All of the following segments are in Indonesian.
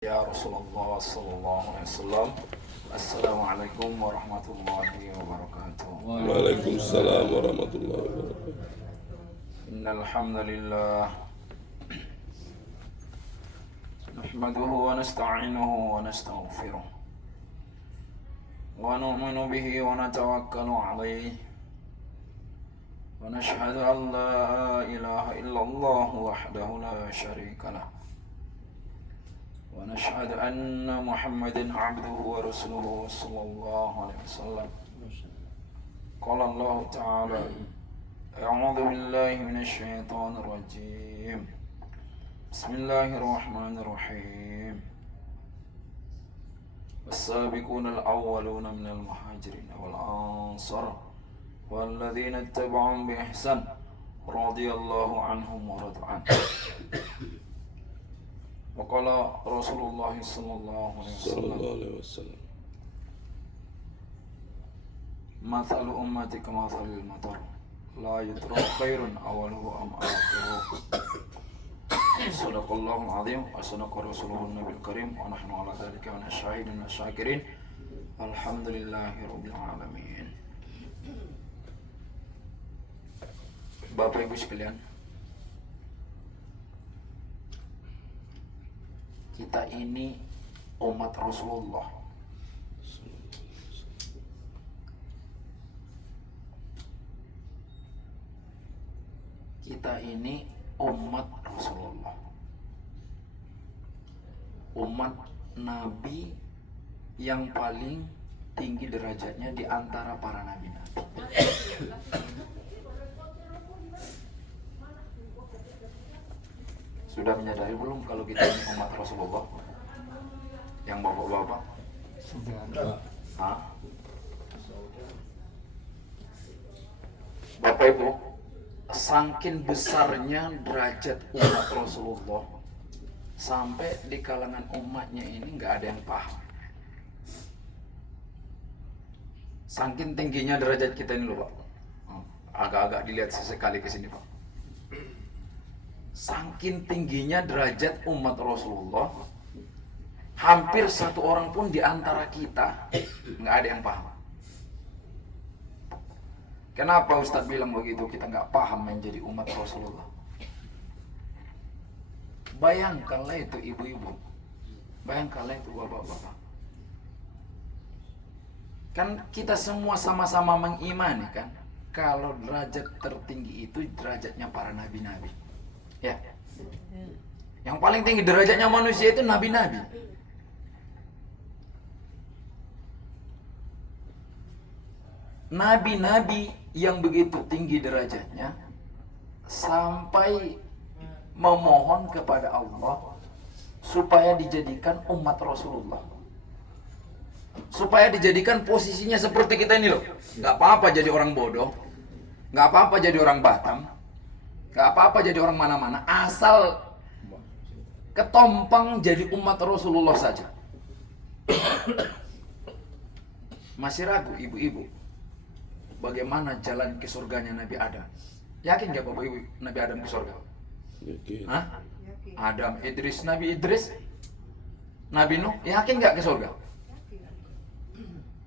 Ya Rasulullah sallallahu alaihi wasallam. Assalamualaikum warahmatullahi wabarakatuh. Waalaikumsalam warahmatullahi wabarakatuh. Innal hamdalillah nahmaduhu wa nasta'inuhu wa nastaghfiruh wa nu'minu bihi wa natawakkalu alayhi wa nashhadu an la ilaha illallah wahdahu la syarika lah ونشهد أن محمدا عبده ورسوله صلى الله عليه وسلم. قال الله تعالى: أعوذ بالله من الشيطان الرجيم. بسم الله الرحمن الرحيم. والسابقون الأولون من المهاجرين والأنصار والذين اتبعهم بإحسان رضي الله عنهم ورضوا عنه. وقال رسول الله صلى الله عليه وسلم: مثل أمتي كمثل المطر لا يدرى خير أوله أم آخره. صدق الله العظيم وصدق رسوله النبي الكريم ونحن على ذلك من الشاهدين والشاكرين الحمد لله رب العالمين. Bapak Ibu sekalian, kita ini umat Rasulullah. Kita ini umat Rasulullah. Umat Nabi yang paling tinggi derajatnya di antara para nabi-nabi. Sudah menyadari belum kalau kita ini umat Rasulullah? Yang bapak-bapak? Sudah. Hah? Bapak Ibu, saking besarnya derajat umat Rasulullah sampai di kalangan umatnya ini nggak ada yang paham. Saking tingginya derajat kita ini loh Pak. Agak-agak dilihat sesekali ke sini Pak. Saking tingginya derajat umat Rasulullah, hampir satu orang pun di antara kita nggak ada yang paham. Kenapa Ustadz bilang begitu? Kita nggak paham menjadi umat Rasulullah. Bayangkanlah itu ibu-ibu, bayangkanlah itu bapak-bapak. Kan kita semua sama-sama mengimani kan, kalau derajat tertinggi itu derajatnya para nabi-nabi. Ya. Yang paling tinggi derajatnya manusia itu nabi-nabi. Nabi-nabi yang begitu tinggi derajatnya sampai memohon kepada Allah supaya dijadikan umat Rasulullah. Supaya dijadikan posisinya seperti kita ini loh. Gak apa-apa jadi orang bodoh, gak apa-apa jadi orang Batam, gak apa-apa jadi orang mana-mana, asal ketompang jadi umat Rasulullah saja. Masih ragu ibu-ibu bagaimana jalan ke surganya Nabi Adam? Yakin gak Bapak Ibu Nabi Adam ke surga? Yakin. Hah? Adam, Idris, Nabi Idris, Nabi Nuh, yakin gak ke surga?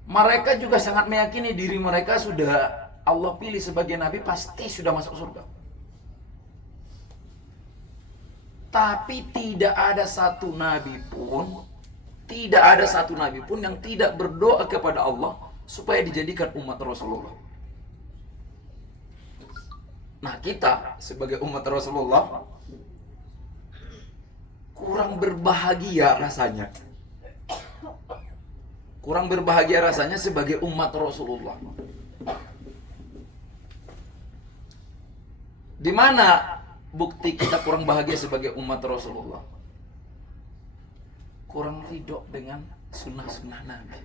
Mereka juga sangat meyakini diri mereka sudah Allah pilih sebagai Nabi, pasti sudah masuk surga. Tapi tidak ada satu nabi pun, tidak ada satu nabi pun yang tidak berdoa kepada Allah supaya dijadikan umat Rasulullah. Nah, kita sebagai umat Rasulullah kurang berbahagia rasanya. Kurang berbahagia rasanya sebagai umat Rasulullah. Di mana bukti kita kurang bahagia sebagai umat Rasulullah? Kurang ridho dengan sunnah-sunnah Nabi.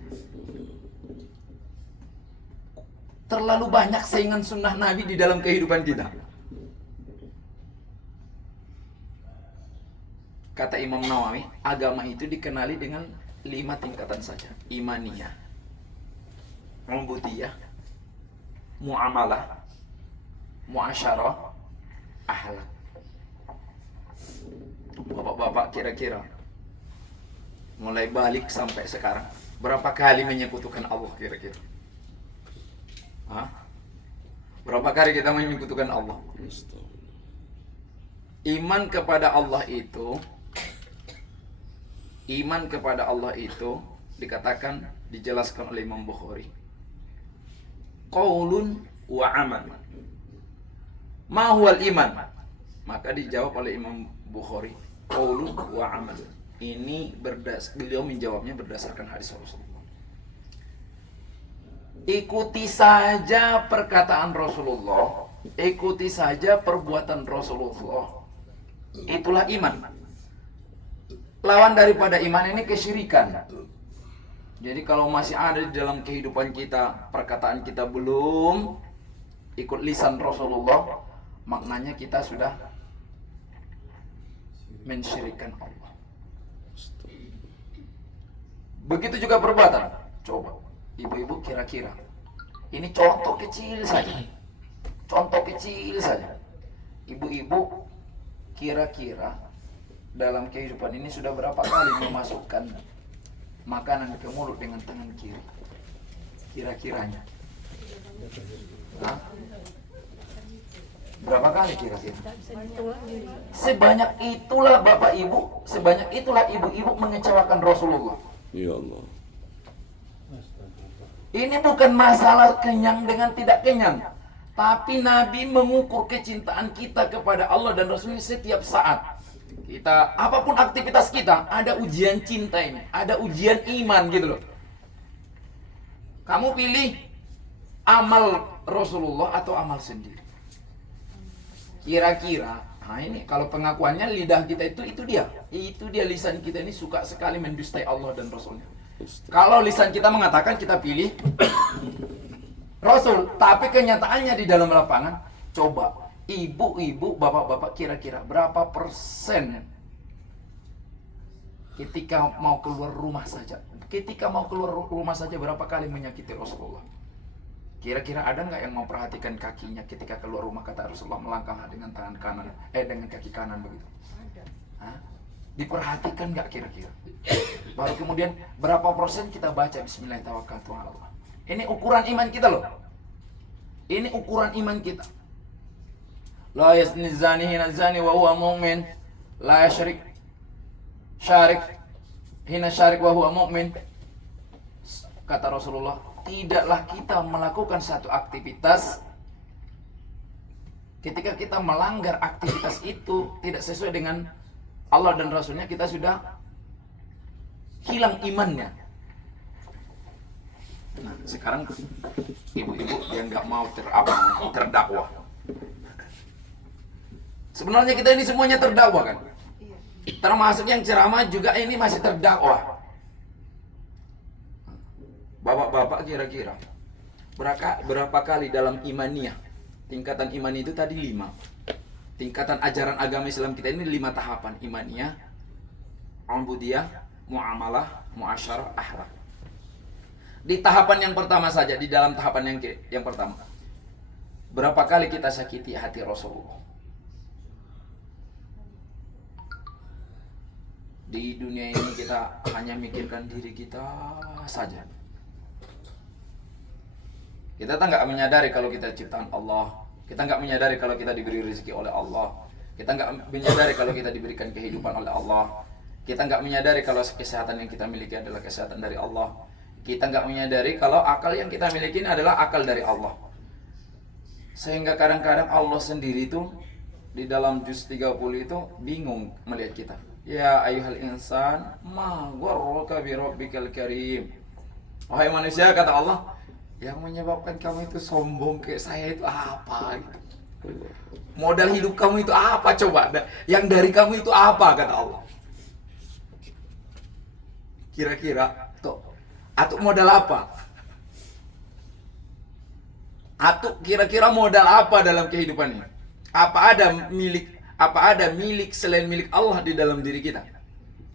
Terlalu banyak saingan sunnah Nabi di dalam kehidupan kita. Kata Imam Nawawi, agama itu dikenali dengan 5 tingkatan saja. Imaniyah, ubudiyah, muamalah, muasyarah, akhlak. Bapak-bapak kira-kira mulai balik sampai sekarang, berapa kali menyekutukan Allah kira-kira? Hah? Berapa kali kita menyekutukan Allah? Iman kepada Allah itu dikatakan, dijelaskan oleh Imam Bukhari, qaulun wa amal. Ma huwal iman? Maka dijawab oleh Imam Bukhari, qaulun wa amal. Ini beliau menjawabnya berdasarkan hadis Rasulullah. Ikuti saja perkataan Rasulullah, ikuti saja perbuatan Rasulullah. Itulah iman. Lawan daripada iman ini kesyirikan. Jadi kalau masih ada di dalam kehidupan kita, perkataan kita belum ikut lisan Rasulullah, maknanya kita sudah mensyirikkan Allah. Begitu juga perbuatan. Coba, ibu-ibu kira-kira, ini contoh kecil saja. Contoh kecil saja. Ibu-ibu kira-kira dalam kehidupan ini sudah berapa kali memasukkan makanan ke mulut dengan tangan kiri? Kira-kiranya. Hah? Berapa kali kira-kira? Sebanyak itulah Bapak Ibu, sebanyak itulah ibu-ibu mengecewakan Rasulullah. Ya Allah. Ini bukan masalah kenyang dengan tidak kenyang, tapi Nabi mengukur kecintaan kita kepada Allah dan Rasulnya setiap saat. Kita, apapun aktivitas kita, ada ujian cinta ini, ada ujian iman gitu loh. Kamu pilih amal Rasulullah atau amal sendiri? Kira-kira, nah ini kalau pengakuannya lidah kita itu dia lisan kita ini suka sekali mendustai Allah dan Rasulnya. Kalau lisan kita mengatakan kita pilih Rasul, tapi kenyataannya di dalam lapangan, coba ibu-ibu, bapak-bapak, kira-kira berapa persen ketika mau keluar rumah saja berapa kali menyakiti Rasulullah? Kira-kira ada nggak yang mau perhatikan kakinya ketika keluar rumah? Kata Rasulullah, melangkahlah dengan tangan kanan, dengan kaki kanan begitu. Hah? Diperhatikan nggak kira-kira? Baru kemudian berapa persen kita baca Bismillahirrahmanirrahim. Ini ukuran iman kita loh. Ini ukuran iman kita. La yazni zani hina zani wa huwa mu'min, la yashrik syarik hina syarik wa huwa mu'min. Kata Rasulullah, tidaklah kita melakukan satu aktivitas ketika kita melanggar aktivitas itu tidak sesuai dengan Allah dan Rasulnya, kita sudah hilang imannya. Nah, sekarang ibu-ibu yang nggak mau terdakwah. Sebenarnya kita ini semuanya terdakwah kan? Termasuk yang ceramah juga ini masih terdakwah. Bapak-bapak kira-kira berapa kali dalam imaniyah? Tingkatan iman itu tadi 5. Tingkatan ajaran agama Islam kita ini 5 tahapan: imaniyah, ubudiyah, muamalah, muasyarah, akhlak. Di tahapan yang pertama saja, di dalam tahapan yang pertama, berapa kali kita sakiti hati Rasulullah? Di dunia ini kita hanya mikirkan diri kita saja. Kita nggak menyadari kalau kita ciptaan Allah. Kita nggak menyadari kalau kita diberi rezeki oleh Allah. Kita nggak menyadari kalau kita diberikan kehidupan oleh Allah. Kita nggak menyadari kalau kesehatan yang kita miliki adalah kesehatan dari Allah. Kita nggak menyadari kalau akal yang kita miliki adalah akal dari Allah. Sehingga kadang-kadang Allah sendiri itu di dalam juz 30 itu bingung melihat kita. Ya ayyuhal insan, ma gharraka bi rabbikal karim. Wahai manusia, kata Allah, yang menyebabkan kamu itu sombong kayak saya itu apa gitu. Modal hidup kamu itu apa coba? Yang dari kamu itu apa, kata Allah. Kira-kira tuh, atau modal apa? Atau kira-kira modal apa dalam kehidupan ini? Apa ada milik selain milik Allah di dalam diri kita?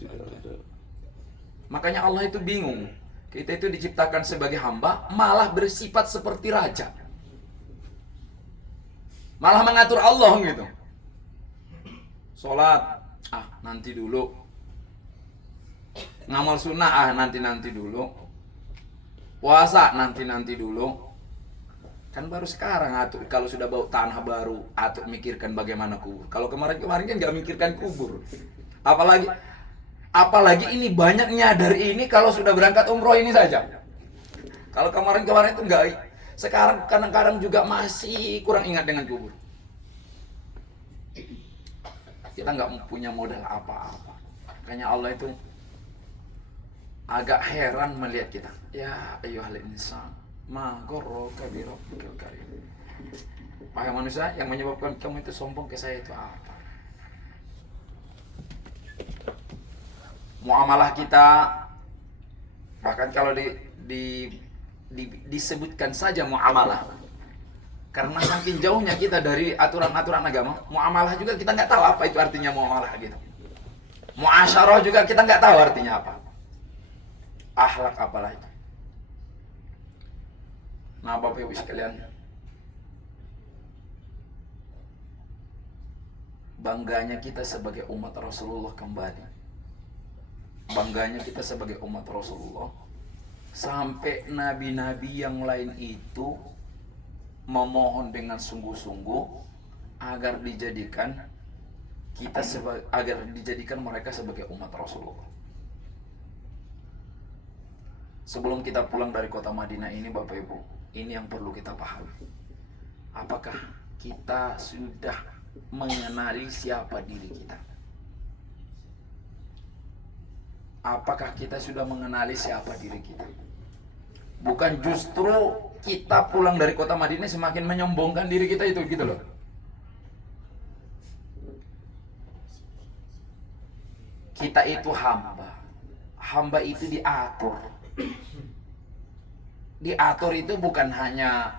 Tidak ada. Makanya Allah itu bingung. Kita itu diciptakan sebagai hamba, malah bersifat seperti raja. Malah mengatur Allah gitu. Sholat, nanti dulu. Ngamal sunnah nanti-nanti dulu. Puasa nanti-nanti dulu. Kan baru sekarang atuk kalau sudah bau tanah baru atuk mikirkan bagaimana kubur. Kalau kemarin-kemarin kan nggak mikirkan kubur. Apalagi ini banyak nyadar ini kalau sudah berangkat umroh ini saja. Kalau kemarin-kemarin itu enggak. Sekarang kadang-kadang juga masih kurang ingat dengan kubur. Kita nggak punya modal apa-apa. Makanya Allah itu agak heran melihat kita. Ya ayyuhal insan, ma gharraka bi rabbikal karim. Wahai manusia, yang menyebabkan kamu itu sombong ke saya itu apa? Muamalah kita, bahkan kalau disebutkan saja muamalah, karena saking jauhnya kita dari aturan-aturan agama, muamalah juga kita nggak tahu apa itu artinya muamalah gitu. Muasyarah juga kita nggak tahu artinya apa. Akhlak apalah itu. Nah, Bapak Ibu sekalian, bangganya kita sebagai umat Rasulullah kembali. Bangganya kita sebagai umat Rasulullah. Sampai nabi-nabi yang lain itu memohon dengan sungguh-sungguh agar dijadikan mereka sebagai umat Rasulullah. Sebelum kita pulang dari kota Madinah ini, Bapak Ibu, ini yang perlu kita pahami. Apakah kita sudah mengenali siapa diri kita? Apakah kita sudah mengenali siapa diri kita? Bukan justru kita pulang dari kota Madinah semakin menyombongkan diri kita itu gitu loh. Kita itu hamba. Hamba itu diatur. Diatur itu bukan hanya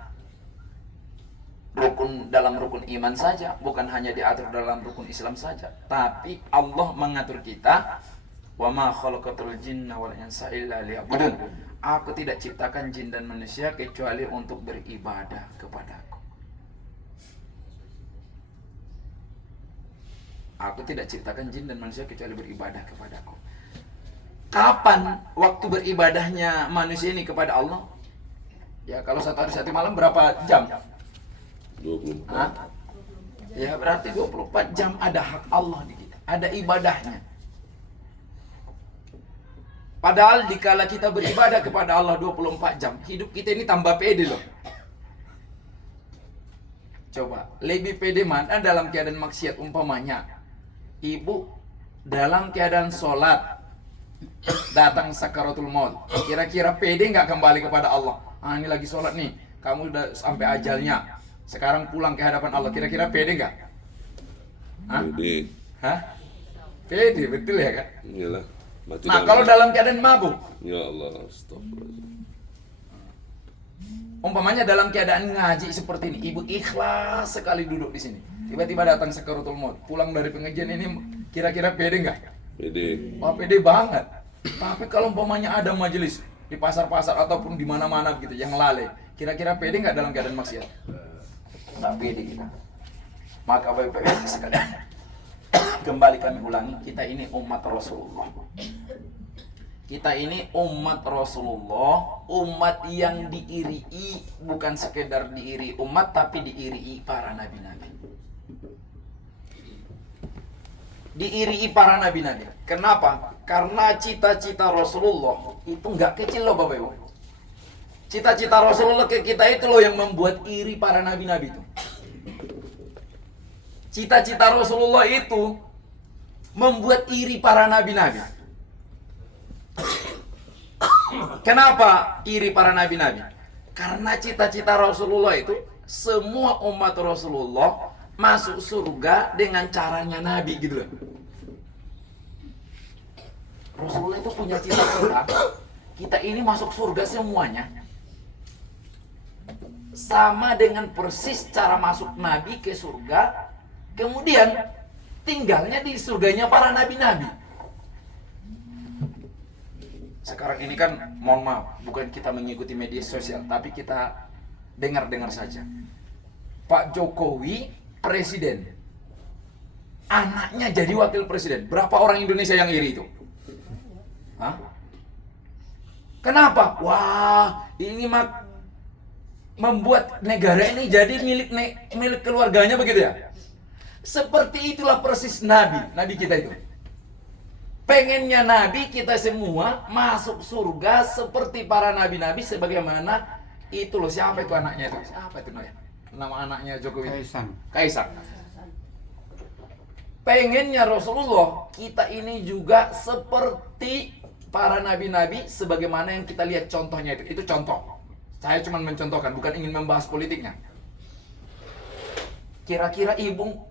dalam rukun iman saja, bukan hanya diatur dalam rukun Islam saja, tapi Allah mengatur kita. Wa ma khalaqatul jinna wal insa illa liya'budun. Aku tidak ciptakan jin dan manusia kecuali untuk beribadah kepadaku. Aku tidak ciptakan jin dan manusia kecuali beribadah kepadaku. Kapan waktu beribadahnya manusia ini kepada Allah? Ya kalau satu hari satu malam berapa jam? 24. Ya berarti 24 jam ada hak Allah di kita. Ada ibadahnya. Padahal dikala kita beribadah kepada Allah 24 jam, hidup kita ini tambah pede loh. Coba, lebih pede mana dalam keadaan maksiat umpamanya. Ibu dalam keadaan sholat, datang sakaratul maut. Kira-kira pede nggak kembali kepada Allah? Ini lagi sholat nih, kamu udah sampai ajalnya. Sekarang pulang ke hadapan Allah, kira-kira pede nggak? Pede. Pede, betul ya kan? Iyalah. Mati Nah, kalau dalam keadaan mabuk, ya Allah, astagfirullah. umpamanya dalam keadaan ngaji seperti ini, ibu ikhlas sekali duduk di sini. Tiba-tiba datang sakaratul maut, pulang dari pengajian ini, kira-kira pede nggak? Pede. Wah, pede banget. Tapi kalau umpamanya ada majelis di pasar-pasar ataupun di mana-mana gitu yang lalai, kira-kira pede nggak dalam keadaan maksiat? Nggak pede kita. Maka baik-baik sekalian, kembali kami ulangi, kita ini umat Rasulullah. Kita ini umat Rasulullah, umat yang diirii, bukan sekedar diirii umat, tapi diirii para nabi-nabi. Diirii para nabi-nabi. Kenapa? Karena cita-cita Rasulullah itu nggak kecil loh Bapak Ibu. Cita-cita Rasulullah ke kita itu loh yang membuat iri para nabi-nabi itu. Cita-cita Rasulullah itu membuat iri para nabi-nabi. Kenapa iri para nabi-nabi? Karena cita-cita Rasulullah itu semua umat Rasulullah masuk surga dengan caranya Nabi gitu loh. Rasulullah itu punya cita-cita kita ini masuk surga semuanya. Sama dengan persis cara masuk Nabi ke surga, kemudian tinggalnya di surganya para nabi-nabi. Sekarang ini kan, mohon maaf, bukan kita mengikuti media sosial, tapi kita dengar-dengar saja. Pak Jokowi presiden, anaknya jadi wakil presiden. Berapa orang Indonesia yang iri itu? Hah? Kenapa? Wah, ini membuat negara ini jadi milik keluarganya begitu ya. Seperti itulah persis Nabi kita itu. Pengennya Nabi kita semua masuk surga seperti para nabi-nabi, sebagaimana itu loh, siapa itu anaknya itu? Siapa itu nama anaknya Jokowi? Kaisang. Pengennya Rasulullah kita ini juga seperti para nabi-nabi, sebagaimana yang kita lihat contohnya itu. Itu contoh. Saya cuma mencontohkan, bukan ingin membahas politiknya. Kira-kira ibu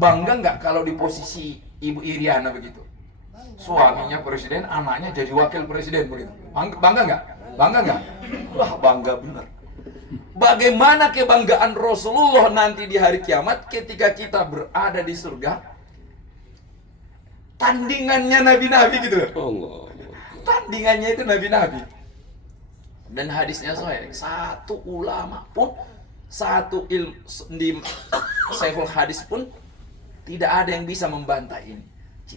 bangga nggak kalau di posisi Ibu Iriana begitu? Suaminya presiden, anaknya jadi wakil presiden begitu. Bangga nggak? Bangga nggak? Wah, bangga benar. Bagaimana kebanggaan Rasulullah nanti di hari kiamat ketika kita berada di surga? Tandingannya nabi-nabi gitu loh. Allah. Tandingannya itu nabi-nabi. Dan hadisnya sahih. Satu ulama pun, satu ilmu di Syekhul Hadis pun tidak ada yang bisa membantah ini.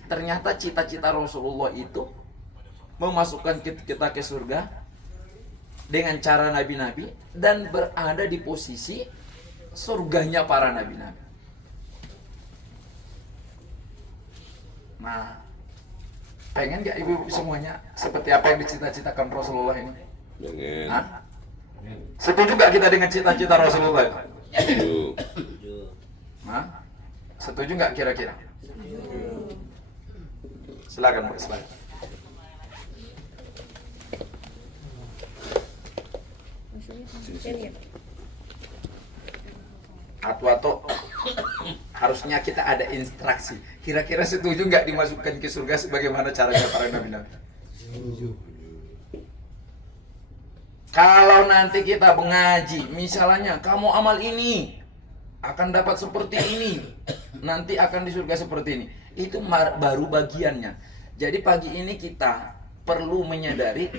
Ternyata cita-cita Rasulullah itu memasukkan kita ke surga dengan cara nabi-nabi dan berada di posisi surganya para nabi-nabi. Nah, pengen gak ibu semuanya seperti apa yang dicita-citakan Rasulullah ini? Pengen. Hah? Setuju gak kita dengan cita-cita Rasulullah? Setuju. Hah? Setuju nggak kira-kira? Silakan Bu, silakan. Atau harusnya kita ada instruksi. Kira-kira setuju nggak dimasukkan ke surga sebagaimana caranya para nabi-nabi? Setuju. Kalau nanti kita mengaji, misalnya kamu amal ini akan dapat seperti ini, nanti akan di surga seperti ini. Itu baru bagiannya. Jadi pagi ini kita perlu menyadari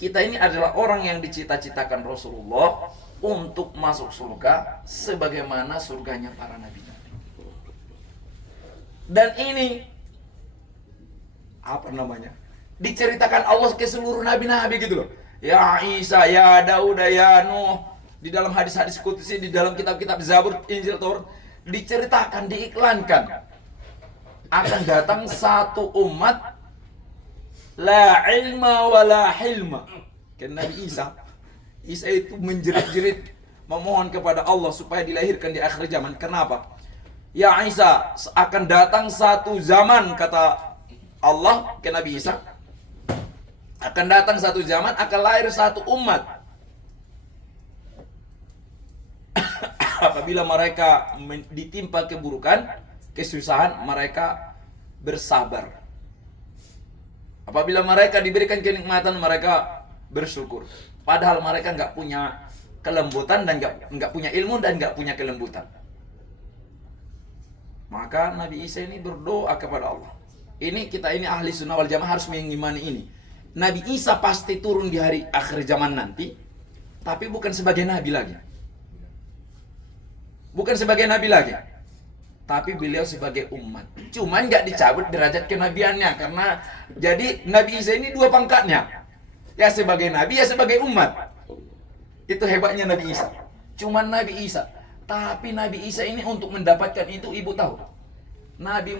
kita ini adalah orang yang dicita-citakan Rasulullah untuk masuk surga sebagaimana surganya para nabi-nabi. Dan ini apa namanya? Diceritakan Allah ke seluruh nabi-nabi gitu loh. Ya Isa, ya Daud, ya Nuh. Di dalam hadis-hadis qudsi, di dalam kitab-kitab Zabur, Injil, Taurat diceritakan, diiklankan akan datang satu umat la ilma wa la hilma. Karena Nabi Isa itu menjerit-jerit memohon kepada Allah supaya dilahirkan di akhir zaman. Kenapa? Ya Isa, akan datang satu zaman, kata Allah ke Nabi Isa, akan datang satu zaman, akan lahir satu umat. Apabila mereka ditimpa keburukan, kesusahan, mereka bersabar. Apabila mereka diberikan kenikmatan, mereka bersyukur. Padahal mereka nggak punya kelembutan dan nggak punya ilmu dan nggak punya kelembutan. Maka Nabi Isa ini berdoa kepada Allah. Kita ini ahli sunnah wal jamaah harus mengimani ini. Nabi Isa pasti turun di hari akhir zaman nanti, tapi bukan sebagai nabi lagi. Bukan sebagai nabi lagi, tapi beliau sebagai umat. Cuman nggak dicabut derajat kenabiannya, karena jadi Nabi Isa ini dua pangkatnya. Ya sebagai nabi, ya sebagai umat. Itu hebatnya Nabi Isa. Cuman Nabi Isa. Tapi Nabi Isa ini untuk mendapatkan itu, ibu tahu, Nabi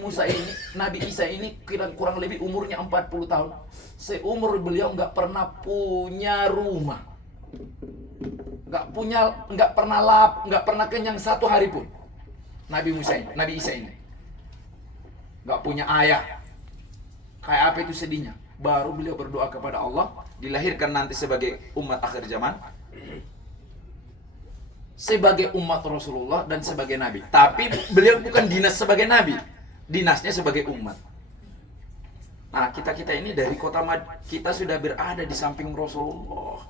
Isa ini kurang lebih umurnya 40 tahun. Seumur beliau nggak pernah punya rumah, nggak pernah kenyang satu hari pun. Nabi Isa ini nggak punya ayah. Kayak apa itu sedihnya. Baru beliau berdoa kepada Allah, dilahirkan nanti sebagai umat akhir zaman, sebagai umat Rasulullah dan sebagai nabi. Tapi beliau bukan dinas sebagai nabi, dinasnya sebagai umat. Nah, kita ini dari kota kita sudah berada di samping Rasulullah.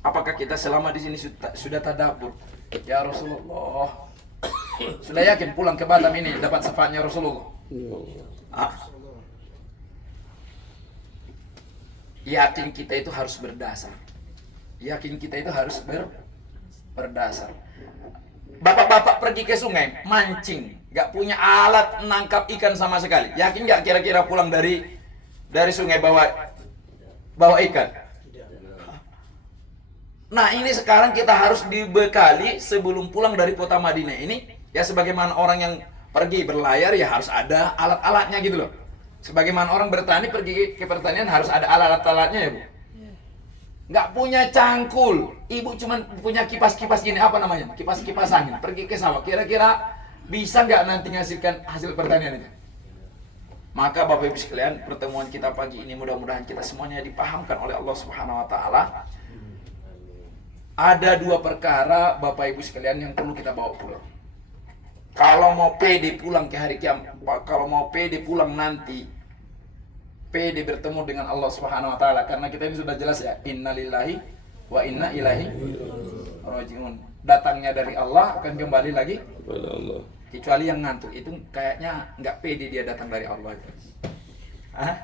Apakah kita selama di sini sudah tadabbur? Ya Rasulullah, sudah yakin pulang ke Batam ini dapat syafaatnya Rasulullah? Yakin kita itu harus berdasar. Yakin kita itu harus berdasar. Bapak-bapak pergi ke sungai mancing, gak punya alat menangkap ikan sama sekali. Yakin gak kira-kira pulang dari dari sungai bawa ikan? Nah ini sekarang kita harus dibekali sebelum pulang dari kota Madinah ini, ya sebagaimana orang yang pergi berlayar ya harus ada alat-alatnya gitu loh. Sebagaimana orang bertani pergi ke pertanian harus ada alat-alatnya ya Bu. Nggak punya cangkul, ibu cuman punya kipas-kipas gini, apa namanya? Kipas-kipas angin, pergi ke sawah, kira-kira bisa nggak nanti menghasilkan hasil pertanian itu? Maka Bapak Ibu sekalian, pertemuan kita pagi ini mudah-mudahan kita semuanya dipahamkan oleh Allah Subhanahu wa taala. Ada dua perkara Bapak Ibu sekalian yang perlu kita bawa pulang. Kalau mau pede pulang ke hari kiamat, kalau mau pede pulang nanti, pede bertemu dengan Allah Subhanahu wa taala, karena kita ini sudah jelas ya, innalillahi wa inna ilaihi rajiun. Datangnya dari Allah akan kembali lagi Kepada Allah. kecuali yang ngantuk itu kayaknya nggak pede dia datang dari Allah. Hah?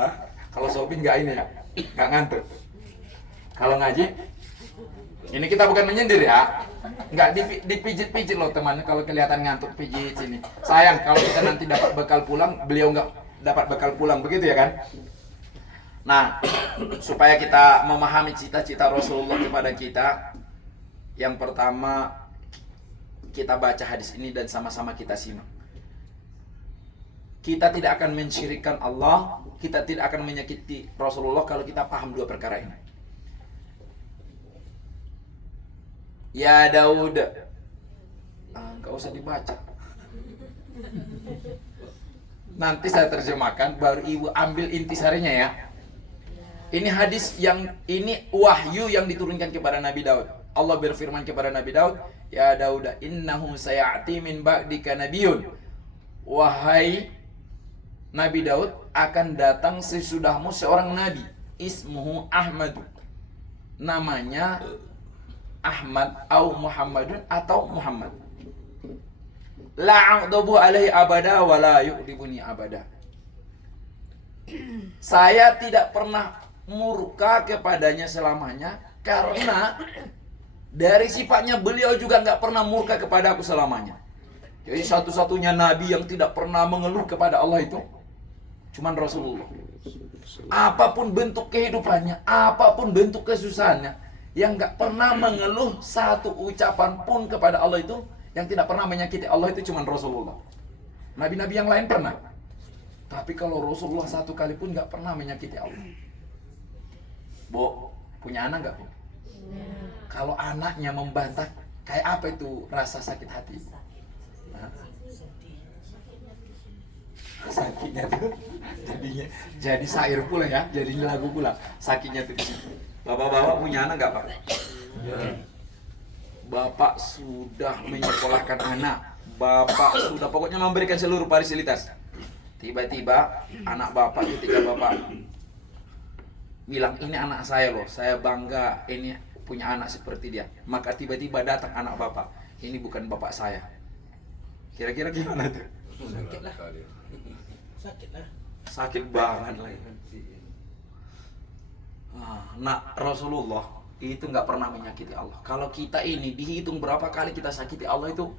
Hah? Kalau shopping nggak ini ya, nggak ngantuk. Kalau ngaji, ini kita bukan menyindir ya, nggak dipijit-pijit loh temannya kalau kelihatan ngantuk pijit sini. Sayang kalau kita nanti dapat bekal pulang, beliau nggak dapat bekal pulang, begitu ya kan? Nah, supaya kita memahami cita-cita Rasulullah kepada kita, yang pertama kita baca hadis ini dan sama-sama kita simak. Kita tidak akan mensyirikkan Allah, kita tidak akan menyakiti Rasulullah kalau kita paham dua perkara ini. Ya Daud, nggak usah dibaca. Nanti saya terjemahkan, baru ibu ambil intisarinya ya. Ini hadis yang, ini wahyu yang diturunkan kepada Nabi Daud. Allah berfirman kepada Nabi Daud, Ya Daud, innahu sayati min ba'dika nabiyun. Wahai Nabi Daud, akan datang sesudahmu seorang nabi, ismuhu Ahmad. Namanya Ahmad atau Muhammadun atau Muhammad. La a'dabu alaihi abada wa la yu'dibuni abada. Saya tidak pernah murka kepadanya selamanya, karena dari sifatnya beliau juga nggak pernah murka kepada aku selamanya. Jadi satu-satunya nabi yang tidak pernah mengeluh kepada Allah itu cuman Rasulullah. Apapun bentuk kehidupannya, apapun bentuk kesusahannya, yang nggak pernah mengeluh satu ucapan pun kepada Allah itu, yang tidak pernah menyakiti Allah itu cuman Rasulullah. Nabi-nabi yang lain pernah, tapi kalau Rasulullah satu kali pun nggak pernah menyakiti Allah. Bu, punya anak nggak Bu? Kalau anaknya membantah, kayak apa itu rasa sakit hati? Nah, sakitnya tuh jadinya jadi syair pula ya, jadi lagu pula. Sakitnya tuh di situ. Bapak-bapak punya anak nggak Pak? Bapak sudah menyekolahkan anak, Bapak sudah pokoknya memberikan seluruh fasilitas. Tiba-tiba anak Bapak, ketika Bapak bilang ini anak saya loh, saya bangga ini punya anak seperti dia. Maka tiba-tiba datang anak Bapak, ini bukan Bapak saya. Kira-kira gimana tuh? Sakit lah. Sakit banget lah. Nah, Rasulullah itu nggak pernah menyakiti Allah. Kalau kita ini dihitung berapa kali kita sakiti Allah itu,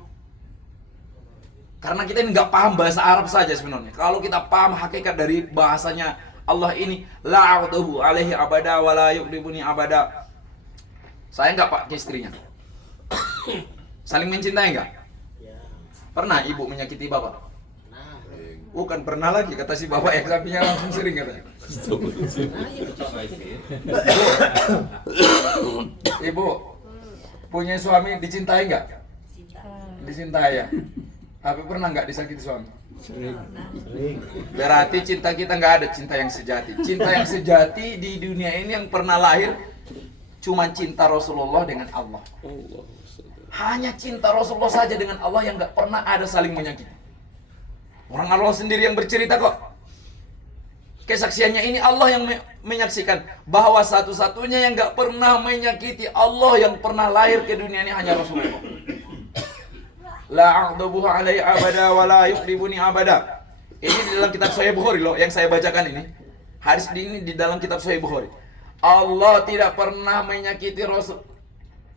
karena kita ini nggak paham bahasa Arab saja sebenarnya. Kalau kita paham hakikat dari bahasanya Allah ini, la'uduhu alaihi abada wa la yuqdibuni abada. Saya nggak Pak ke istrinya. Saling mencintai nggak? Pernah ibu menyakiti bapak? Bukan pernah lagi, kata si bapak yang sapinya langsung sering katanya. Ibu punya suami dicintai nggak? Dicintai ya. Tapi pernah nggak disakiti suami? Berarti cinta kita nggak ada cinta yang sejati. Cinta yang sejati di dunia ini yang pernah lahir cuma cinta Rasulullah dengan Allah. Hanya cinta Rasulullah saja dengan Allah yang nggak pernah ada saling menyakiti. Orang Allah sendiri yang bercerita kok. Kesaksiannya ini Allah yang menyaksikan bahwa satu-satunya yang nggak pernah menyakiti Allah yang pernah lahir ke dunia ini hanya Rasulullah. La a'dabuhu alaihi abada wa la yuqribuni abada. Ini di dalam kitab Sahih Bukhari loh, yang saya bacakan ini. Hadis ini di dalam kitab Sahih Bukhari. Allah tidak pernah menyakiti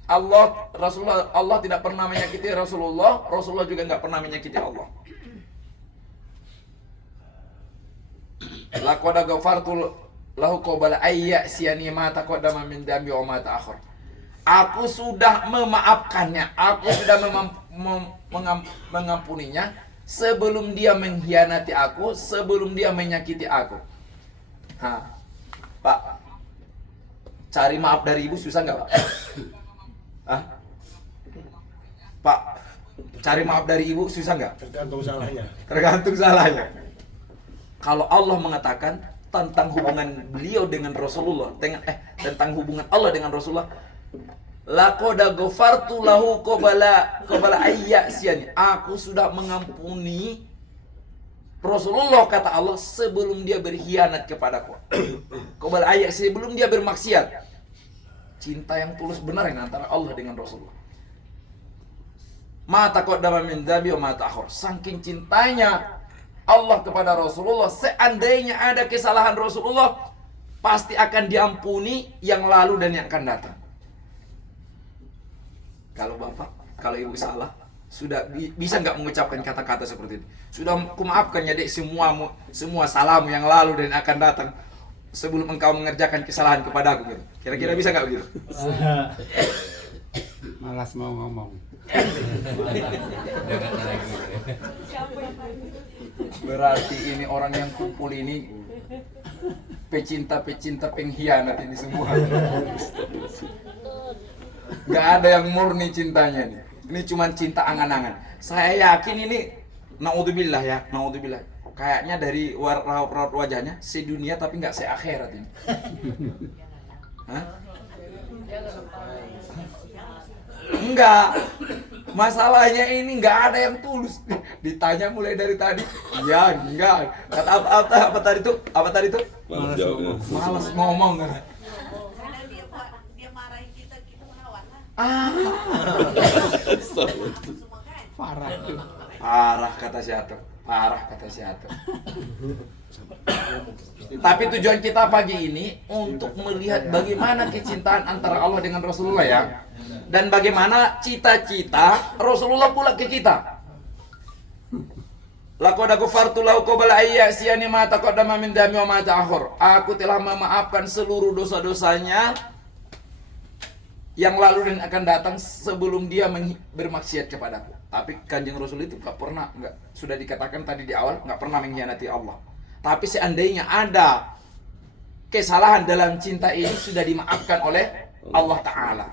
Allah tidak pernah menyakiti Rasulullah, Rasulullah juga nggak pernah menyakiti Allah. laqad ghafartu lahu qabla ayya siyani ma taqaddama min dambi wa ma ta'akhir. Aku sudah memaafkannya, aku sudah mengampuninya sebelum dia mengkhianati aku, sebelum dia menyakiti aku. Pak, cari maaf dari ibu susah nggak, Pak? Pak, cari maaf dari ibu susah nggak? Tergantung salahnya. Tergantung salahnya. Kalau Allah mengatakan tentang hubungan beliau dengan Rasulullah, tentang hubungan Allah dengan Rasulullah, laqad ghafartu lahu qabla ayyasiani. Aku sudah mengampuni Rasulullah, kata Allah, sebelum dia berkhianat kepadaku. Qabla ayyasi, sebelum dia bermaksiat. Cinta yang tulus benar yang antara Allah dengan Rasulullah. Ma taqaddama min dzambi wa ma ta'akhir. Saking cintanya Allah kepada Rasulullah, seandainya ada kesalahan Rasulullah, pasti akan diampuni yang lalu dan yang akan datang. Kalau bapak, kalau ibu salah, sudah bisa nggak mengucapkan kata-kata seperti itu? Sudah kumaafkan ya dek semua salahmu yang lalu dan akan datang sebelum engkau mengerjakan kesalahan kepadaku gitu. Kira-kira bisa nggak begitu? Malas mau ngomong. Berarti ini orang yang kumpul ini pecinta pengkhianat ini semua. Gak ada yang murni cintanya nih. Ini cuma cinta angan-angan. Saya yakin ini naudzubillah ya, naudzubillah. Kayaknya dari raut wajahnya sedunia tapi nggak seakhirat ini. Hah? Enggak. Masalahnya ini nggak ada yang tulus. Ditanya mulai dari tadi, ya enggak. Kata apa tadi tuh? Apa tadi tuh? Malas jawabnya. Malas ngomong. Kadang dia marahin kita melawan lah. Semua kan. Parah tuh. Parah kata Syatur. Parah kata Syatur. Tapi tujuan kita pagi ini untuk melihat bagaimana kecintaan antara Allah dengan Rasulullah ya. Dan bagaimana cita-cita Rasulullah pula ke kita. Laqad ghafartu lahu qabla ayyasiyani ma taqaddama min dzambi wa ma ta'akhir. Aku telah memaafkan seluruh dosa-dosanya yang lalu dan akan datang sebelum dia bermaksiat kepadaku. Tapi Kanjeng Rasul itu sudah dikatakan tadi di awal, nggak pernah mengkhianati Allah. Tapi seandainya ada kesalahan dalam cinta ini sudah dimaafkan oleh Allah Ta'ala.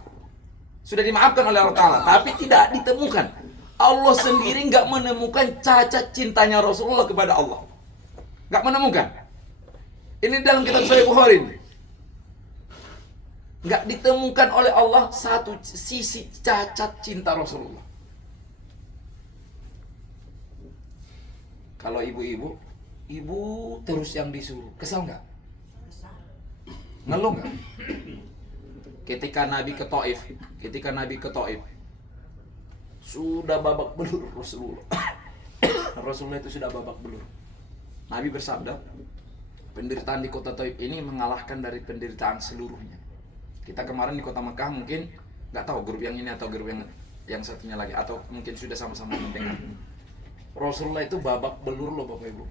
Sudah dimaafkan oleh Allah Ta'ala, tapi tidak ditemukan. Allah sendiri nggak menemukan cacat cintanya Rasulullah kepada Allah. Nggak menemukan. Ini dalam kitab Sahih Bukhari ini. Nggak ditemukan oleh Allah satu sisi cacat cinta Rasulullah. Kalau ibu terus yang disuruh, kesal nggak? Ngeluh nggak? Ketika Nabi ke Taif, sudah babak belur Rasulullah. Rasulullah itu sudah babak belur. Nabi bersabda, penderitaan di kota Taif ini mengalahkan dari penderitaan seluruhnya. Kita kemarin di kota Mekah mungkin nggak tahu grup yang ini atau grup yang satunya lagi, atau mungkin sudah sama-sama mendengar. Rasulullah itu babak belur loh Bapak Ibu.